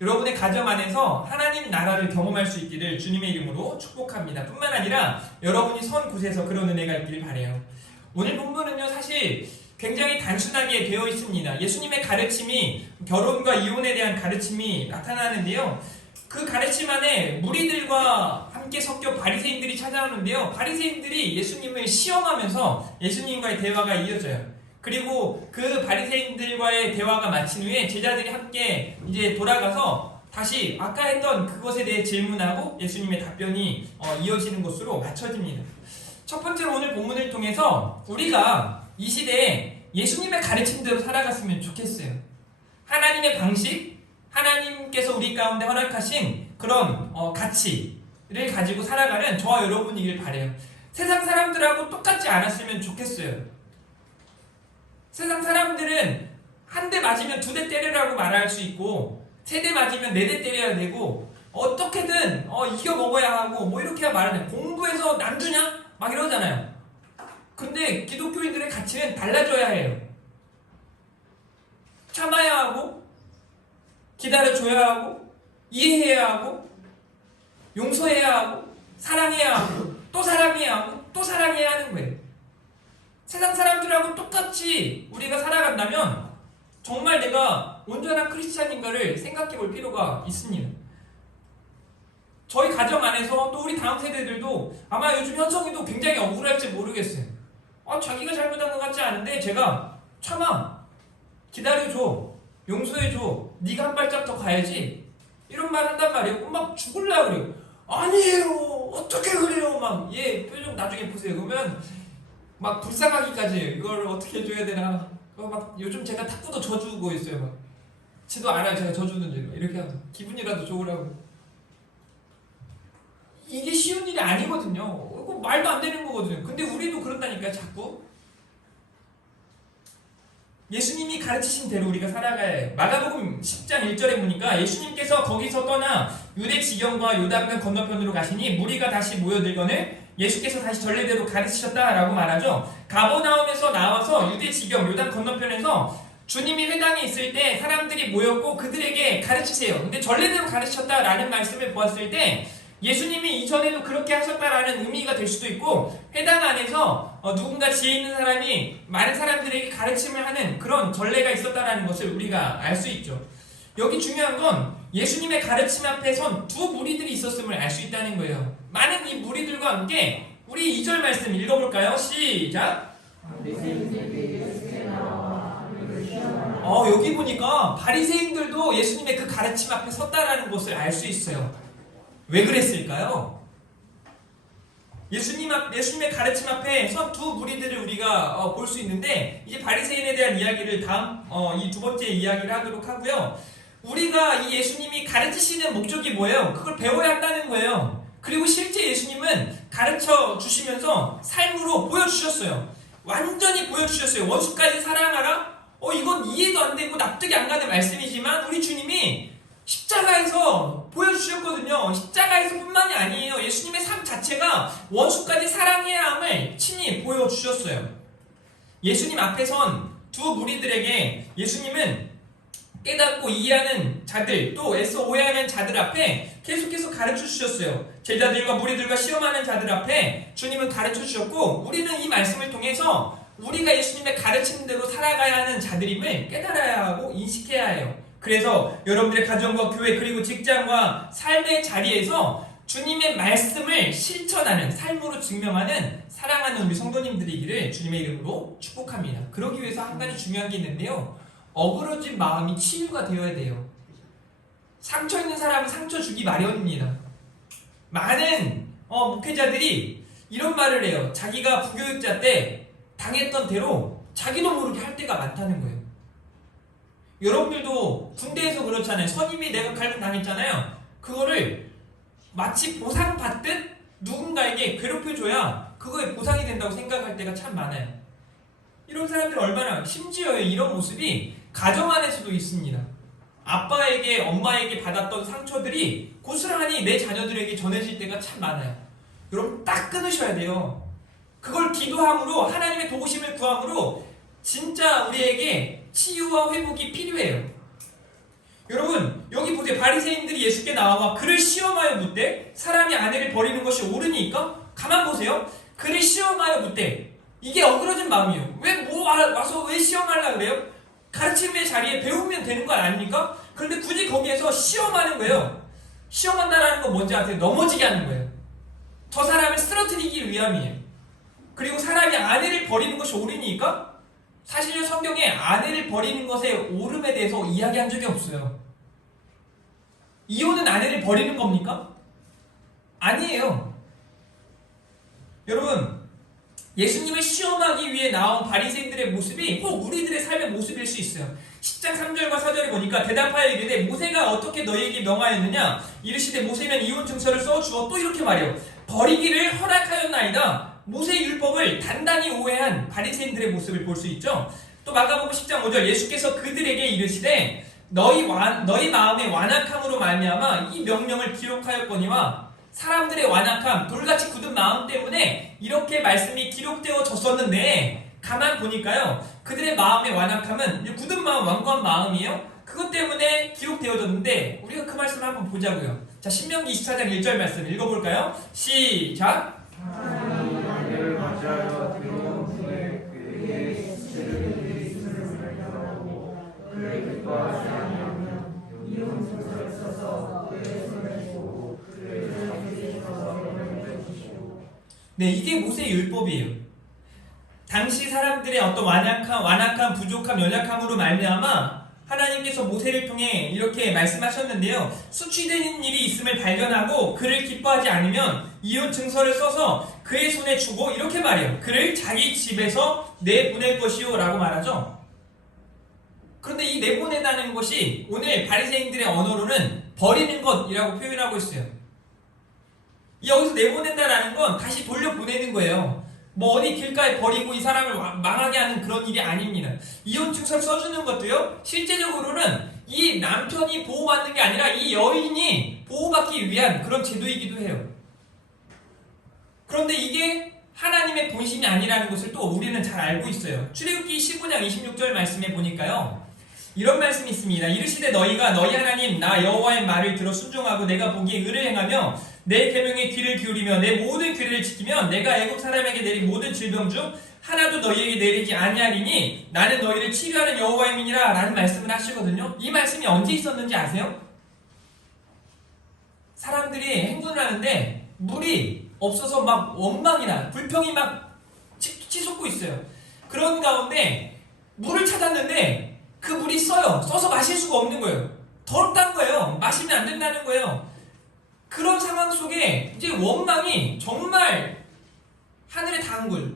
여러분의 가정 안에서 하나님 나라를 경험할 수 있기를 주님의 이름으로 축복합니다. 뿐만 아니라 여러분이 선 곳에서 그런 은혜가 있기를 바라요. 오늘 본문은요, 사실 굉장히 단순하게 되어 있습니다. 예수님의 가르침이, 결혼과 이혼에 대한 가르침이 나타나는데요. 그 가르침 안에 무리들과 함께 섞여 바리새인들이 찾아오는데요. 바리새인들이 예수님을 시험하면서 예수님과의 대화가 이어져요. 그리고 그 바리새인들과의 대화가 마친 후에 제자들이 함께 이제 돌아가서 다시 아까 했던 그것에 대해 질문하고 예수님의 답변이 이어지는 것으로 맞춰집니다. 첫 번째로 오늘 본문을 통해서 우리가 이 시대에 예수님의 가르침대로 살아갔으면 좋겠어요. 하나님의 방식, 하나님께서 우리 가운데 허락하신 그런 가치를 가지고 살아가는 저와 여러분이길 바래요. 세상 사람들하고 똑같지 않았으면 좋겠어요. 세상 사람들은 한 대 맞으면 2대 때리라고 말할 수 있고 3대 맞으면 4대 때려야 되고 어떻게든 이겨 먹어야 하고 뭐 이렇게 말하네. 공부해서 남주냐? 막 이러잖아요. 근데 기독교인들의 가치는 달라져야 해요. 참아야 하고 기다려줘야 하고 이해해야 하고 용서해야 하고 사랑해야 하고 또 사랑해야 하고 또 사랑해야 하는 거예요. 세상 사람들하고 똑같이 우리가 살아간다면 정말 내가 온전한 크리스찬인가를 생각해 볼 필요가 있습니다. 저희 가정 안에서 또 우리 다음 세대들도 아마 요즘 현성이도 굉장히 억울할지 모르겠어요. 자기가 잘못한 것 같지 않은데 제가 참아, 기다려줘, 용서해줘, 네가 한 발짝 더 가야지 이런 말 한단 말이에요. 막 죽을라 그래요. 아니에요, 어떻게 그래요? 막 얘 표정 나중에 보세요. 그러면 막 불쌍하기까지 해요. 이걸 어떻게 해줘야 되나. 막 요즘 제가 탁구도 져주고 있어요. 막 지도 알아요. 제가 져주는지 이렇게 하면 기분이라도 좋으라고. 이게 쉬운 일이 아니거든요. 이거 말도 안 되는 거거든요. 근데 우리도 그런다니까요. 자꾸 예수님이 가르치신 대로 우리가 살아가야 해요. 마가복음 10장 1절에 보니까 예수님께서 거기서 떠나 유대 지경과 요단강 건너편으로 가시니 무리가 다시 모여들거늘 예수께서 다시 전례대로 가르치셨다라고 말하죠. 가버나움에서 나와서 유대 지경 요단 건너편에서 주님이 회당에 있을 때 사람들이 모였고 그들에게 가르치세요. 근데 전례대로 가르치셨다라는 말씀을 보았을 때 예수님이 이전에도 그렇게 하셨다라는 의미가 될 수도 있고 회당 안에서 누군가 지혜 있는 사람이 많은 사람들에게 가르침을 하는 그런 전례가 있었다라는 것을 우리가 알 수 있죠. 여기 중요한 건 예수님의 가르침 앞에 선 2 무리들이 있었음을 알 수 있다는 거예요. 많은 이 무리들과 함께 우리 2절 말씀 읽어볼까요? 시작! 여기 보니까 바리새인들도 예수님의 그 가르침 앞에 섰다라는 것을 알 수 있어요. 왜 그랬을까요? 예수님의 가르침 앞에 선 2 무리들을 우리가 볼 수 있는데 이제 바리새인에 대한 이야기를 다음 이 2번째 이야기를 하도록 하고요. 우리가 이 예수님이 가르치시는 목적이 뭐예요? 그걸 배워야 한다는 거예요. 그리고 실제 예수님은 가르쳐 주시면서 삶으로 보여주셨어요. 완전히 보여주셨어요. 원수까지 사랑하라? 이건 이해도 안 되고 납득이 안 가는 말씀이지만 우리 주님이 십자가에서 보여주셨거든요. 십자가에서 뿐만이 아니에요. 예수님의 삶 자체가 원수까지 사랑해야 함을 친히 보여주셨어요. 예수님 앞에 선 2 무리들에게 예수님은 깨닫고 이해하는 자들 또 애써 오해하는 자들 앞에 계속해서 가르쳐 주셨어요. 제자들과 무리들과 시험하는 자들 앞에 주님은 가르쳐 주셨고 우리는 이 말씀을 통해서 우리가 예수님의 가르치는 대로 살아가야 하는 자들임을 깨달아야 하고 인식해야 해요. 그래서 여러분들의 가정과 교회 그리고 직장과 삶의 자리에서 주님의 말씀을 실천하는 삶으로 증명하는 사랑하는 우리 성도님들이기를 주님의 이름으로 축복합니다. 그러기 위해서 한 가지 중요한 게 있는데요. 어그러진 마음이 치유가 되어야 돼요. 상처 있는 사람은 상처 주기 마련입니다. 많은 목회자들이 이런 말을 해요. 자기가 부교육자 때 당했던 대로 자기도 모르게 할 때가 많다는 거예요. 여러분들도 군대에서 그렇잖아요. 선임이 내가 갈등 당했잖아요. 그거를 마치 보상받듯 누군가에게 괴롭혀줘야 그거에 보상이 된다고 생각할 때가 참 많아요. 이런 사람들이 얼마나 심지어 이런 모습이 가정 안에서도 있습니다. 아빠에게 엄마에게 받았던 상처들이 고스란히 내 자녀들에게 전해질 때가 참 많아요. 여러분 딱 끊으셔야 돼요. 그걸 기도함으로 하나님의 도우심을 구함으로 진짜 우리에게 치유와 회복이 필요해요. 여러분 여기 보세요. 바리새인들이 예수께 나와 그를 시험하여 묻되 사람이 아내를 버리는 것이 옳으니까? 가만 보세요. 그를 시험하여 묻되 이게 어그러진 마음이에요. 와서 왜 시험하려고 그래요? 가르침의 자리에 배우면 되는 거 아닙니까? 그런데 굳이 거기에서 시험하는 거예요. 시험한다라는 건 뭔지 아세요? 넘어지게 하는 거예요. 저 사람을 쓰러뜨리기 위함이에요. 그리고 사람이 아내를 버리는 것이 옳으니까? 사실 성경에 아내를 버리는 것의 옳음에 대해서 이야기한 적이 없어요. 이혼은 아내를 버리는 겁니까? 아니에요. 여러분, 예수님을 시험하기 위해 나온 바리새인들의 모습이 혹 우리들의 삶의 모습일 수 있어요. 10장 3절과 4절에 보니까 대답하여 이르되 모세가 어떻게 너희에게 명하였느냐 이르시되 모세는 이혼 증서를 써주어 또 이렇게 말해요. 버리기를 허락하였나이다. 모세의 율법을 단단히 오해한 바리새인들의 모습을 볼 수 있죠. 또 마가복음 10장 5절 예수께서 그들에게 이르시되 너희 마음의 완악함으로 말미암아 이 명령을 기록하였거니와 사람들의 완악함 돌같이 굳은 마음 때문에 이렇게 말씀이 기록되어졌었는데 가만 보니까요 그들의 마음의 완악함은 굳은 마음 완고한 마음이에요. 그것 때문에 기록되어졌는데 우리가 그 말씀을 한번 보자고요. 자, 신명기 24장 1절 말씀 읽어볼까요? 시작. 하나님이 아내를 맞이하여 들어온 후에 그에게 스스로 있음을 발견하고 그를 기뻐하지 아니하면 이혼 증서를 써서 그의 손을 주고 그를 자기에게 거절을 주시고. 네, 이게 모세의 율법이에요. 당시 사람들의 어떤 완악함, 부족함, 연약함으로 말미암아 하나님께서 모세를 통해 이렇게 말씀하셨는데요. 수치되는 일이 있음을 발견하고 그를 기뻐하지 않으면 이혼 증서를 써서 그의 손에 주고 이렇게 말해요. 그를 자기 집에서 내보낼 것이요 라고 말하죠. 그런데 이 내보내다는 것이 오늘 바리새인들의 언어로는 버리는 것이라고 표현하고 있어요. 여기서 내보낸다라는 건 다시 돌려보내는 거예요. 뭐 어디 길가에 버리고 이 사람을 망하게 하는 그런 일이 아닙니다. 이혼 증서를 써주는 것도요, 실제적으로는 이 남편이 보호받는 게 아니라 이 여인이 보호받기 위한 그런 제도이기도 해요. 그런데 이게 하나님의 본심이 아니라는 것을 또 우리는 잘 알고 있어요. 출애굽기 15장 26절 말씀에 보니까요, 이런 말씀이 있습니다. 이르시되 너희가 너희 하나님 나 여호와의 말을 들어 순종하고 내가 보기에 의를 행하며 내 계명에 귀를 기울이며 내 모든 규례를 지키면 내가 애굽 사람에게 내린 모든 질병 중 하나도 너희에게 내리지 아니하리니 나는 너희를 치료하는 여호와의 민이라 라는 말씀을 하시거든요. 이 말씀이 언제 있었는지 아세요? 사람들이 행군을 하는데 물이 없어서 막 원망이나 불평이 막 치솟고 있어요. 그런 가운데 물을 찾았는데 그 물이 써서 마실 수가 없는 거예요. 더럽다는 거예요. 마시면 안 된다는 거예요. 그런 상황 속에 이제 원망이 정말 하늘에 닿은 거예요.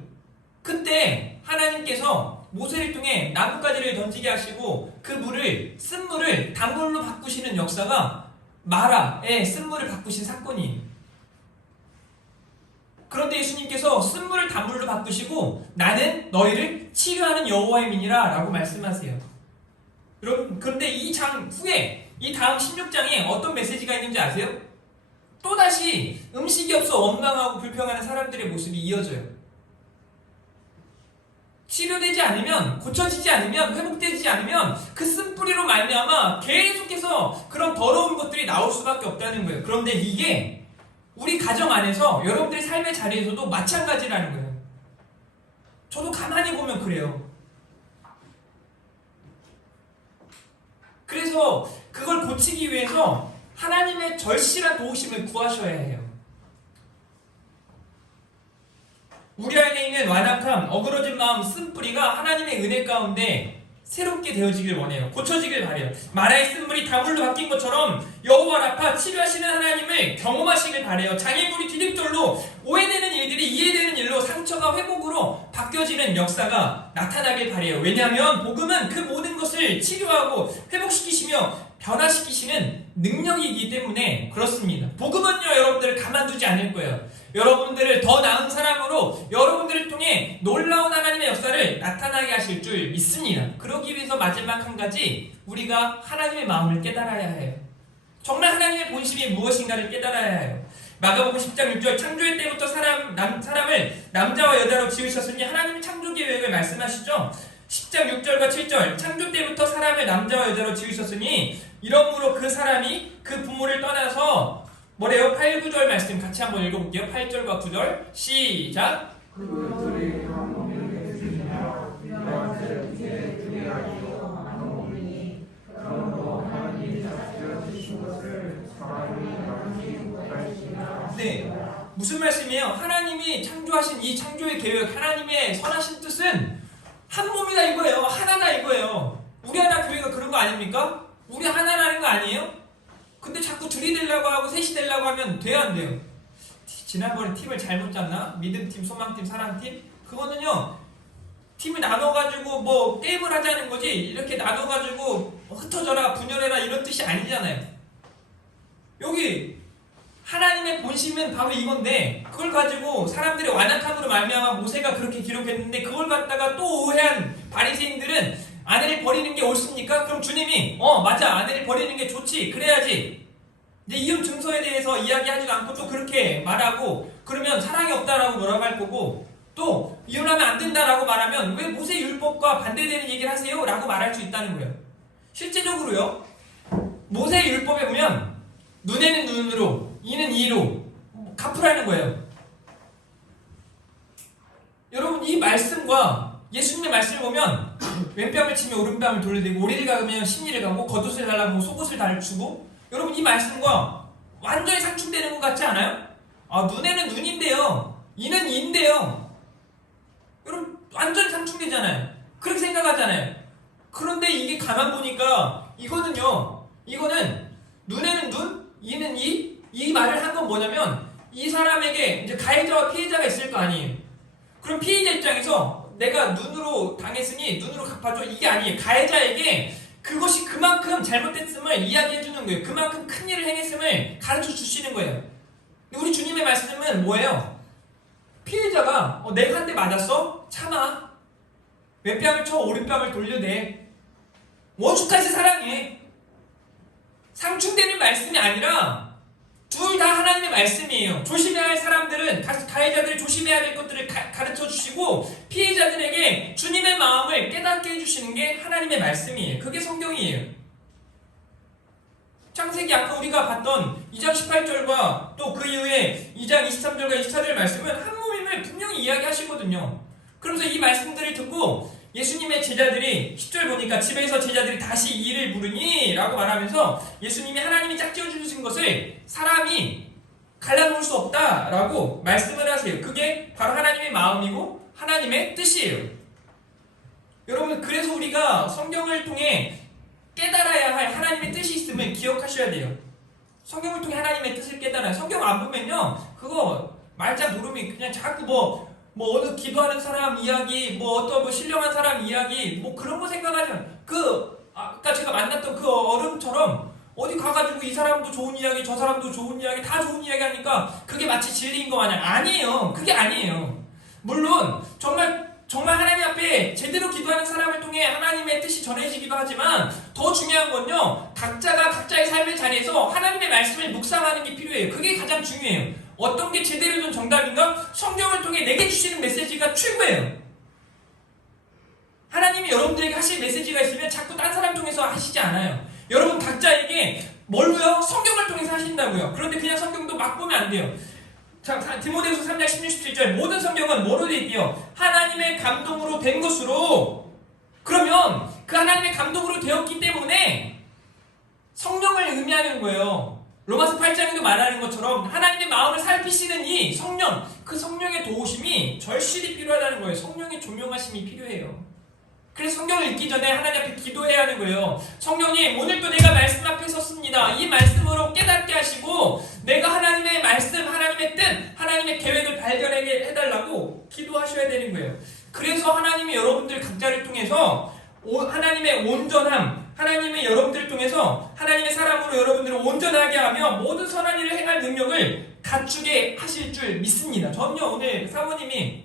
그때 하나님께서 모세를 통해 나뭇가지를 던지게 하시고 그 물을, 쓴물을 단물로 바꾸시는 역사가 마라의 쓴물을 바꾸신 사건이에요. 그런데 예수님께서 쓴물을 단물로 바꾸시고 나는 너희를 치료하는 여호와의 민이라 라고 말씀하세요. 여러분, 그런데 이 장 후에 이 다음 16장에 어떤 메시지가 있는지 아세요? 또다시 음식이 없어 원망하고 불평하는 사람들의 모습이 이어져요. 치료되지 않으면, 고쳐지지 않으면, 회복되지 않으면 그 쓴뿌리로 말미암아 계속해서 그런 더러운 것들이 나올 수밖에 없다는 거예요. 그런데 이게 우리 가정 안에서 여러분들의 삶의 자리에서도 마찬가지라는 거예요. 저도 가만히 보면 그래요. 그래서 그걸 고치기 위해서 하나님의 절실한 도우심을 구하셔야 해요. 우리 안에 있는 완악함, 어그러진 마음, 쓴뿌리가 하나님의 은혜 가운데 새롭게 되어지길 원해요. 고쳐지길 바래요. 마라의 쓴물이 다물로 바뀐 것처럼 여호와 라파 치료하시는 하나님을 경험하시길 바래요. 장애물이 디딤돌로 오해되는 일들이 이해되는 일로 상처가 회복으로 바뀌어지는 역사가 나타나길 바래요. 왜냐하면 복음은 그 모든 것을 치료하고 회복시키시며 변화시키시는 능력이기 때문에 그렇습니다. 복음은요, 여러분들을 가만두지 않을 거예요. 여러분들을 더 나은 사람으로 여러분들을 통해 놀라운 하나님의 역사를 나타나게 하실 줄 믿습니다. 그러기 위해서 마지막 한 가지, 우리가 하나님의 마음을 깨달아야 해요. 정말 하나님의 본심이 무엇인가를 깨달아야 해요. 마가복음 10장 6절 창조의 때부터 사람을 남자와 여자로 지으셨으니 하나님의 창조 계획을 말씀하시죠. 10장 6절과 7절 창조 때부터 사람을 남자와 여자로 지으셨으니 이러므로 그 사람이 그 부모를 떠나서 뭐래요? 8, 9절 말씀 같이 한번 읽어볼게요. 8절과 9절 시작. 그들이 한 몸이 되시며 이러한테 이제 하여 한 몸이니 그러므로 하나님이 작지어 주신 것을 사람이 나누지 못할지라. 네, 무슨 말씀이에요? 하나님이 창조하신 이 창조의 계획, 하나님의 선하신 뜻은 한 몸이다 이거예요. 하나다 이거예요. 우리 하나 교회가 그런 거 아닙니까? 우리 하나라는 거 아니에요? 근데 자꾸 둘이 되려고 하고 셋이 되려고 하면 돼요, 안 돼요? 지난번에 팀을 잘못 짰나? 믿음팀, 소망팀, 사랑팀? 그거는요, 팀을 나눠가지고 뭐 게임을 하자는 거지, 이렇게 나눠가지고 흩어져라, 분열해라 이런 뜻이 아니잖아요. 여기 하나님의 본심은 바로 이건데, 그걸 가지고 사람들의 완악함으로 말미암아 모세가 그렇게 기록했는데, 그걸 갖다가 또 오해한 바리새인들은 아내를 버리는 게 옳습니까? 그럼 주님이 맞아, 아내를 버리는 게 좋지, 그래야지. 이제 이혼 증서에 대해서 이야기하지도 않고 또 그렇게 말하고, 그러면 사랑이 없다라고 뭐라고 할 거고, 또 이혼하면 안 된다라고 말하면 왜 모세 율법과 반대되는 얘기를 하세요? 라고 말할 수 있다는 거예요. 실제적으로요, 모세 율법에 보면 눈에는 눈으로, 이는 이로 갚으라는 거예요. 여러분, 이 말씀과 예수님의 말씀을 보면 왼뺨을 치면 오른뺨을 돌려대고, 오리를 가면 심리를 가고, 겉옷을 달라고 속옷을 달주고, 여러분 이 말씀과 완전히 상충되는 것 같지 않아요? 눈에는 눈인데요, 이는 이인데요. 여러분 완전히 상충되잖아요. 그렇게 생각하잖아요. 그런데 이게 가만 보니까 이거는 눈에는 눈, 이는 이 말을 한 건 뭐냐면, 이 사람에게 이제 가해자와 피해자가 있을 거 아니에요. 그럼 피해자 입장에서 내가 눈으로 당했으니 눈으로 갚아줘, 이게 아니에요. 가해자에게 그것이 그만큼 잘못됐음을 이야기해주는 거예요. 그만큼 큰 일을 행했음을 가르쳐 주시는 거예요. 우리 주님의 말씀은 뭐예요? 피해자가 내가 한 대 맞았어? 참아. 왼뺨을 쳐, 오른뺨을 돌려내. 오죽하지 사랑해. 상충되는 말씀이 아니라 둘 다 하나님의 말씀이에요. 조심해야 할 사람들은, 가해자들이 조심해야 될 것들을 가르쳐 주시고, 피해자들에게 주님의 마음을 깨닫게 해주시는 게 하나님의 말씀이에요. 그게 성경이에요. 창세기 아까 우리가 봤던 2장 18절과 또 그 이후에 2장 23절과 24절 말씀은 한 몸임을 분명히 이야기하시거든요. 그러면서 이 말씀들을 듣고 예수님의 제자들이 10절 보니까 집에서 제자들이 다시 이 일을 부르니 라고 말하면서, 예수님이 하나님이 짝지어 주신 것을 사람이 갈라놓을 수 없다라고 말씀을 하세요. 그게 바로 하나님의 마음이고 하나님의 뜻이에요. 여러분, 그래서 우리가 성경을 통해 깨달아야 할 하나님의 뜻이 있음을 기억하셔야 돼요. 성경을 통해 하나님의 뜻을 깨달아요. 성경 안 보면요, 그거 말자 모름이 그냥 자꾸 어느 기도하는 사람 이야기, 어떤 신령한 사람 이야기, 그런 거 생각하면, 아까 제가 만났던 그 어른처럼 어디 가가지고 이 사람도 좋은 이야기, 저 사람도 좋은 이야기, 다 좋은 이야기 하니까 그게 마치 진리인 거 마냥. 아니에요. 그게 아니에요. 물론 정말 하나님 앞에 제대로 기도하는 사람을 통해 하나님의 뜻이 전해지기도 하지만, 더 중요한 건요, 각자가 각자의 삶의 자리에서 하나님의 말씀을 묵상하는 게 필요해요. 그게 가장 중요해요. 어떤 게 제대로 된 정답인가? 성경을 통해 내게 주시는 메시지가 최고예요. 하나님이 여러분들에게 하실 메시지가 있으면 자꾸 딴 사람 통해서 하시지 않아요. 여러분 각자에게 뭘로요? 성경을 통해서 하신다고요. 그런데 그냥 성경도 막 보면 안 돼요. 자, 디모데후서 3장 16, 17절 모든 성경은 뭐로 되어 있대요? 하나님의 감동으로 된 것으로. 그러면 그 하나님의 감동으로 되었기 때문에 성령을 의미하는 거예요. 로마서 8장에도 말하는 것처럼 하나님의 마음을 살피시는 이 성령, 그 성령의 도우심이 절실히 필요하다는 거예요. 성령의 조명하심이 필요해요. 그래서 성경을 읽기 전에 하나님 앞에 기도해야 하는 거예요. 성령님, 오늘도 내가 말씀 앞에 섰습니다. 이 말씀으로 깨닫게 하시고 내가 하나님의 말씀, 하나님의 뜻, 하나님의 계획을 발견하게 해달라고 기도하셔야 되는 거예요. 그래서 하나님이 여러분들 각자를 통해서 하나님의 온전함, 하나님의 여러분들을 통해서 하나님의 사람으로 여러분들을 온전하게 하며 모든 선한 일을 행할 능력을 갖추게 하실 줄 믿습니다. 저는요, 오늘 사모님이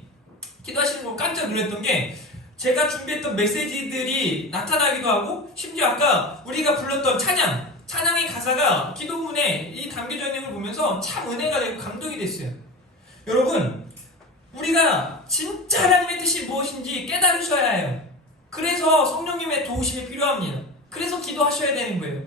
기도하시는 거 깜짝 놀랐던 게, 제가 준비했던 메시지들이 나타나기도 하고, 심지어 아까 우리가 불렀던 찬양의 가사가 기도문에 이 담겨져 있는 걸 보면서 참 은혜가 되고 감동이 됐어요. 여러분, 우리가 진짜 하나님의 뜻이 무엇인지 깨달으셔야 해요. 그래서 성령님의 도우심이 필요합니다. 그래서 기도하셔야 되는 거예요.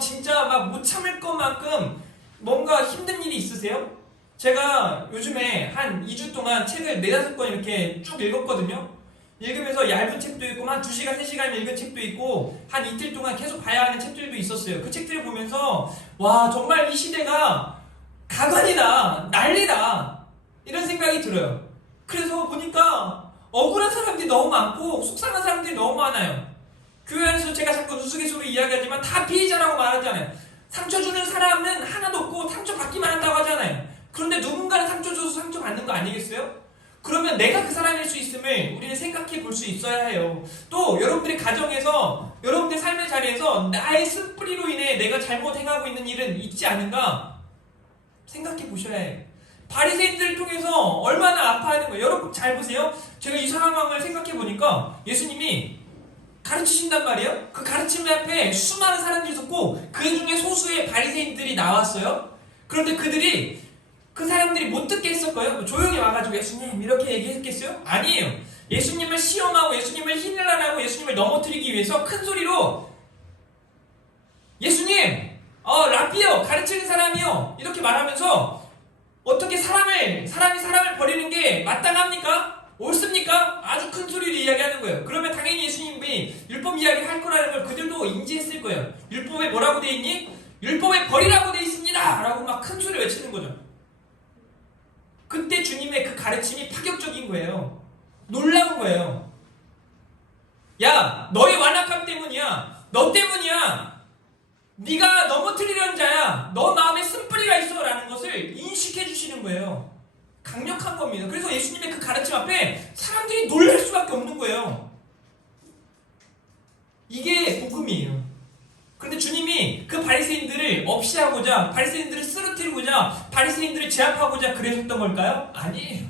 진짜 못 참을 것만큼 뭔가 힘든 일이 있으세요? 제가 요즘에 한 2주 동안 책을 4-5권 이렇게 쭉 읽었거든요. 읽으면서 얇은 책도 있고 한 2시간, 3시간 읽은 책도 있고 한 이틀 동안 계속 봐야 하는 책들도 있었어요. 그 책들을 보면서 와, 정말 이 시대가 가관이다, 난리다, 이런 생각이 들어요. 그래서 보니까 억울한 사람들이 너무 많고 속상한 사람들이 너무 많아요. 교회 안에서 제가 자꾸 우스갯소리로 이야기하지만 다 피해자라고 말하잖아요. 상처 주는 사람은 하나도 없고 상처 받기만 한다고 하잖아요. 그런데 누군가는 상처 줘서 상처 받는 거 아니겠어요? 그러면 내가 그 사람일 수 있음을 우리는 생각해 볼 수 있어야 해요. 또 여러분들의 가정에서, 여러분들의 삶의 자리에서 나의 쓴뿌리로 인해 내가 잘못 행하고 있는 일은 있지 않은가 생각해 보셔야 해요. 바리새인들을 통해서 얼마나 아파하는 거예요. 여러분 잘 보세요. 제가 이 상황을 생각해 보니까 예수님이 가르치신단 말이에요. 그 가르침 앞에 수많은 사람들이 있었고 그 중에 소수의 바리새인들이 나왔어요. 그런데 그 사람들이 못 듣게 했을까요? 조용히 와가지고 예수님 이렇게 얘기했겠어요? 아니에요. 예수님을 시험하고 예수님을 hin난하고 예수님을 넘어뜨리기 위해서 큰 소리로 예수님, 라비요, 가르치는 사람이요, 이렇게 말하면서 어떻게 사람이 사람을 버리는 게 마땅합니까? 옳습니까? 아주 큰 소리로 이야기하는 거예요. 그러면 당연히 예수님이 율법 이야기를 할 거라는 걸 그들도 인지했을 거예요. 율법에 뭐라고 돼 있니? 율법에 버리라고 돼 있습니다! 라고 막 큰 소리를 외치는 거죠. 그때 주님의 그 가르침이 파격적인 거예요. 놀라운 거예요. 야, 너의 완악함 때문이야. 너 때문이야. 네가 넘어뜨리려는 자야. 너 마음에 쓴뿌리가 있어 라는 것을 인식해 주시는 거예요. 강력한 겁니다. 그래서 예수님의 그 가르침 앞에 사람들이 놀랄 수밖에 없는 거예요. 이게 복음이에요. 그런데 주님이 그 바리새인들을 없이하고자, 바리새인들을 쓰러뜨리고자, 바리새인들을 제압하고자 그러셨던 걸까요? 아니에요.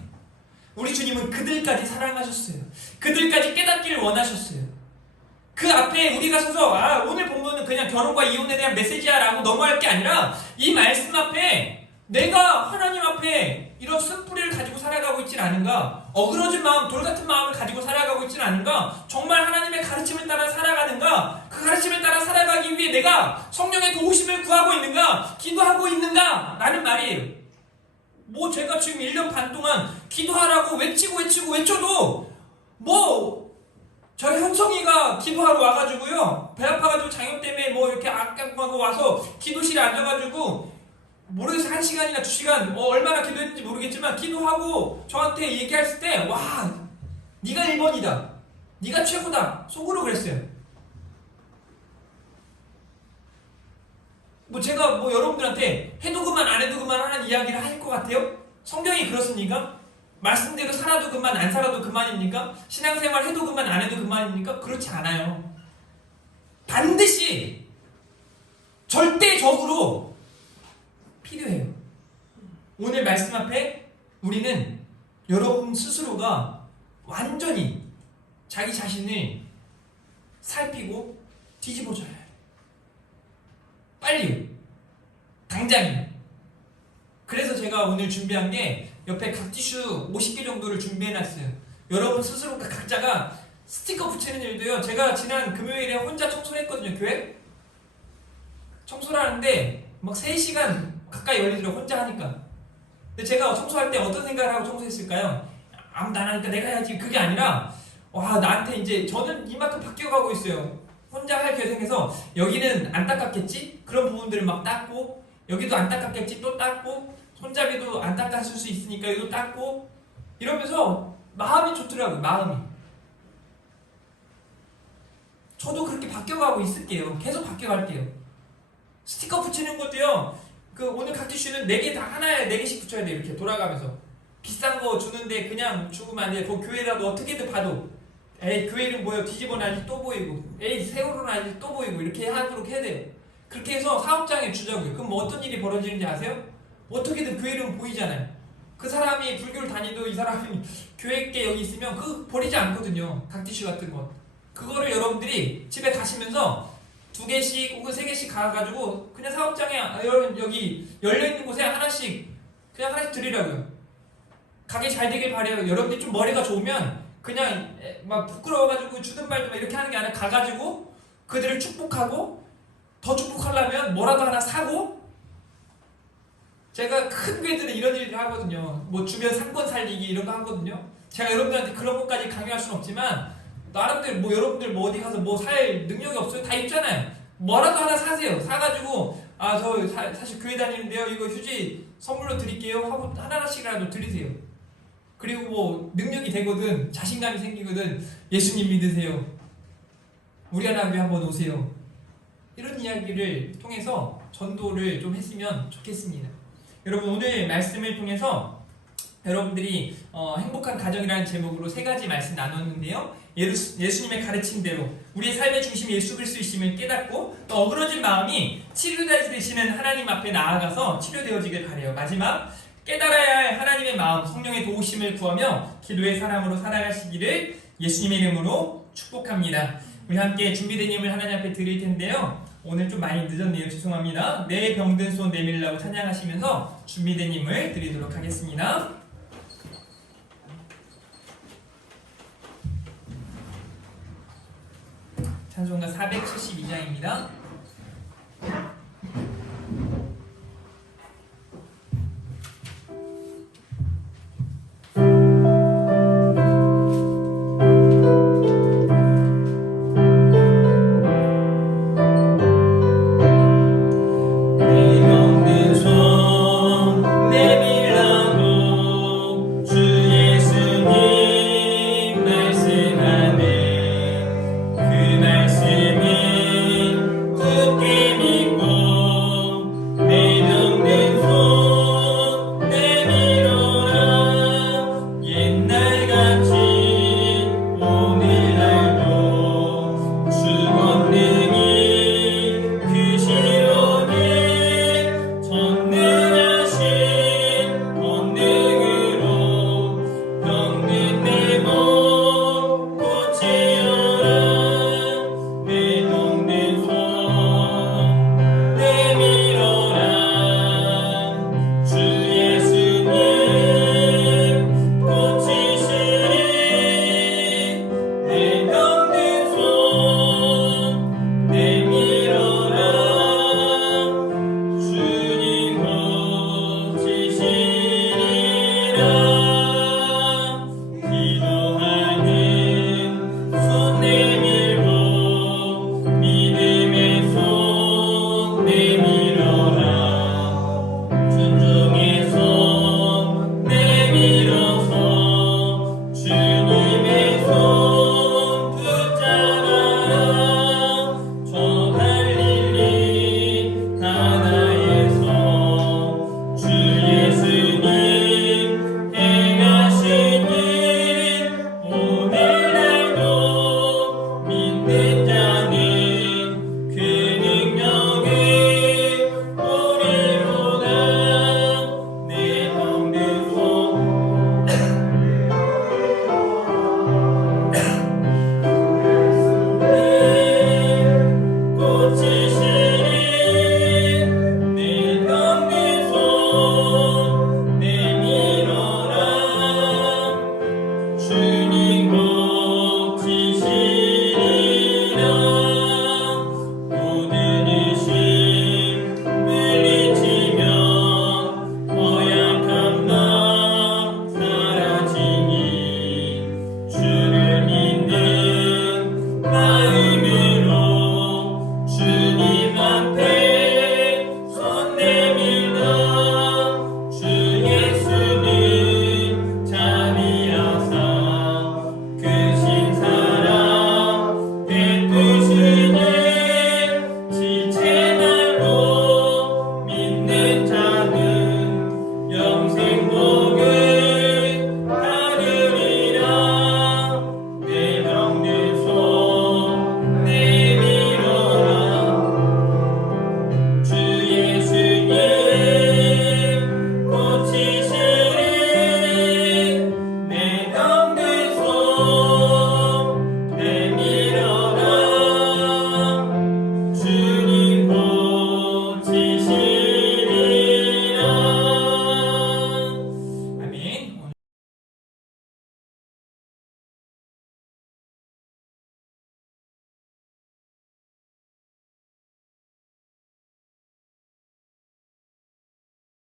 우리 주님은 그들까지 사랑하셨어요. 그들까지 깨닫기를 원하셨어요. 그 앞에 우리가 서서 오늘 본문은 그냥 결혼과 이혼에 대한 메시지야 라고 넘어갈 게 아니라 이 말씀 앞에 내가 하나님 앞에 이런 쓴뿌리를 가지고 살아가고 있진 않은가? 어그러진 마음, 돌같은 마음을 가지고 살아가고 있진 않은가? 정말 하나님의 가르침을 따라 살아가는가? 그 가르침을 따라 살아가기 위해 내가 성령의 도우심을 구하고 있는가? 기도하고 있는가? 라는 말이에요. 뭐 제가 지금 1년 반 동안 기도하라고 외쳐도 저희 현성이가 기도하러 와가지고요, 배 아파가지고 장염 때문에 이렇게 악하고 와서 기도실에 앉아가지고 모르겠어요. 1시간이나 2시간 얼마나 기도했는지 모르겠지만 기도하고 저한테 얘기했을 때 와, 네가 1번이다. 네가 최고다. 속으로 그랬어요. 제가 여러분들한테 해도 그만 안 해도 그만 하는 이야기를 할 것 같아요? 성경이 그렇습니까? 말씀대로 살아도 그만 안 살아도 그만입니까? 신앙생활 해도 그만 안 해도 그만입니까? 그렇지 않아요. 반드시 절대적으로 필요해요. 오늘 말씀 앞에 우리는 여러분 스스로가 완전히 자기 자신을 살피고 뒤집어줘야 해요. 빨리요. 당장이요. 그래서 제가 오늘 준비한 게 옆에 각티슈 50개 정도를 준비해놨어요. 여러분 스스로 각자가 스티커 붙이는 일도요. 제가 지난 금요일에 혼자 청소를 했거든요. 교회 청소를 하는데 막 3시간 가까이 걸리더라고요. 혼자 하니까. 근데 제가 청소할 때 어떤 생각을 하고 청소했을까요? 아무도 안 하니까 내가 해야지. 그게 아니라 나한테 이제 저는 이만큼 바뀌어가고 있어요. 혼자 할 계획에서 여기는 안 닦았겠지? 그런 부분들을 막 닦고, 여기도 안 닦았겠지? 또 닦고, 손잡이도 안 닦았을 수 있으니까 이거 닦고, 이러면서 마음이 좋더라고요. 마음이. 저도 그렇게 바뀌어가고 있을게요. 계속 바뀌어갈게요. 스티커 붙이는 것도요, 오늘 각티슈는 4개 다 하나에 4개씩 붙여야 돼요. 이렇게 돌아가면서. 비싼 거 주는데 그냥 주면 안 돼요. 그 교회라도 어떻게든 봐도 에이 교회는 뭐예요? 뒤집어 놔야지 또 보이고, 에이 세월호 놔야지 또 보이고, 이렇게 하도록 해야 돼요. 그렇게 해서 사업장에 주자고요. 그럼 어떤 일이 벌어지는지 아세요? 어떻게든 교회는 보이잖아요. 그 사람이 불교를 다니도 이 사람이 교회께 여기 있으면 버리지 않거든요. 각티슈 같은 거. 그거를 여러분들이 집에 가시면서 2개씩 혹은 3개씩 가가지고 그냥 사업장에 여기 열려있는 곳에 하나씩 드리라고요. 가게 잘 되길 바래요. 여러분들이 좀 머리가 좋으면 그냥 막 부끄러워가지고 주든 말든 이렇게 하는 게 아니라 가가지고 그들을 축복하고, 더 축복하려면 뭐라도 하나 사고. 제가 큰 교회들은 이런 일을 하거든요. 주변 상권 살리기 이런 거 하거든요. 제가 여러분들한테 그런 것까지 강요할 수는 없지만 나름대로 여러분들 어디 가서 살 능력이 없어요? 다 있잖아요. 뭐라도 하나 사세요. 사가지고 저 사실 교회 다니는데요, 이거 휴지 선물로 드릴게요 하고 하나씩이라도 드리세요. 그리고 능력이 되거든, 자신감이 생기거든, 예수님 믿으세요, 우리 하나님께 한번 오세요, 이런 이야기를 통해서 전도를 좀 했으면 좋겠습니다. 여러분 오늘 말씀을 통해서 여러분들이 행복한 가정이라는 제목으로 3가지 말씀 나눴는데요. 예수님의 가르침대로 우리의 삶의 중심이 예수 그리스도이심을 깨닫고 또 어그러진 마음이 치료되시는 하나님 앞에 나아가서 치료되어지길 바라요. 마지막 깨달아야 할 하나님의 마음, 성령의 도우심을 구하며 기도의 사람으로 살아가시기를 예수님의 이름으로 축복합니다. 우리 함께 준비된 예물 하나님 앞에 드릴 텐데요. 오늘 좀 많이 늦었네요. 죄송합니다. 내 병든 손 내밀라고 찬양하시면서 준비된 예물 드리도록 하겠습니다. 찬송가 472장입니다.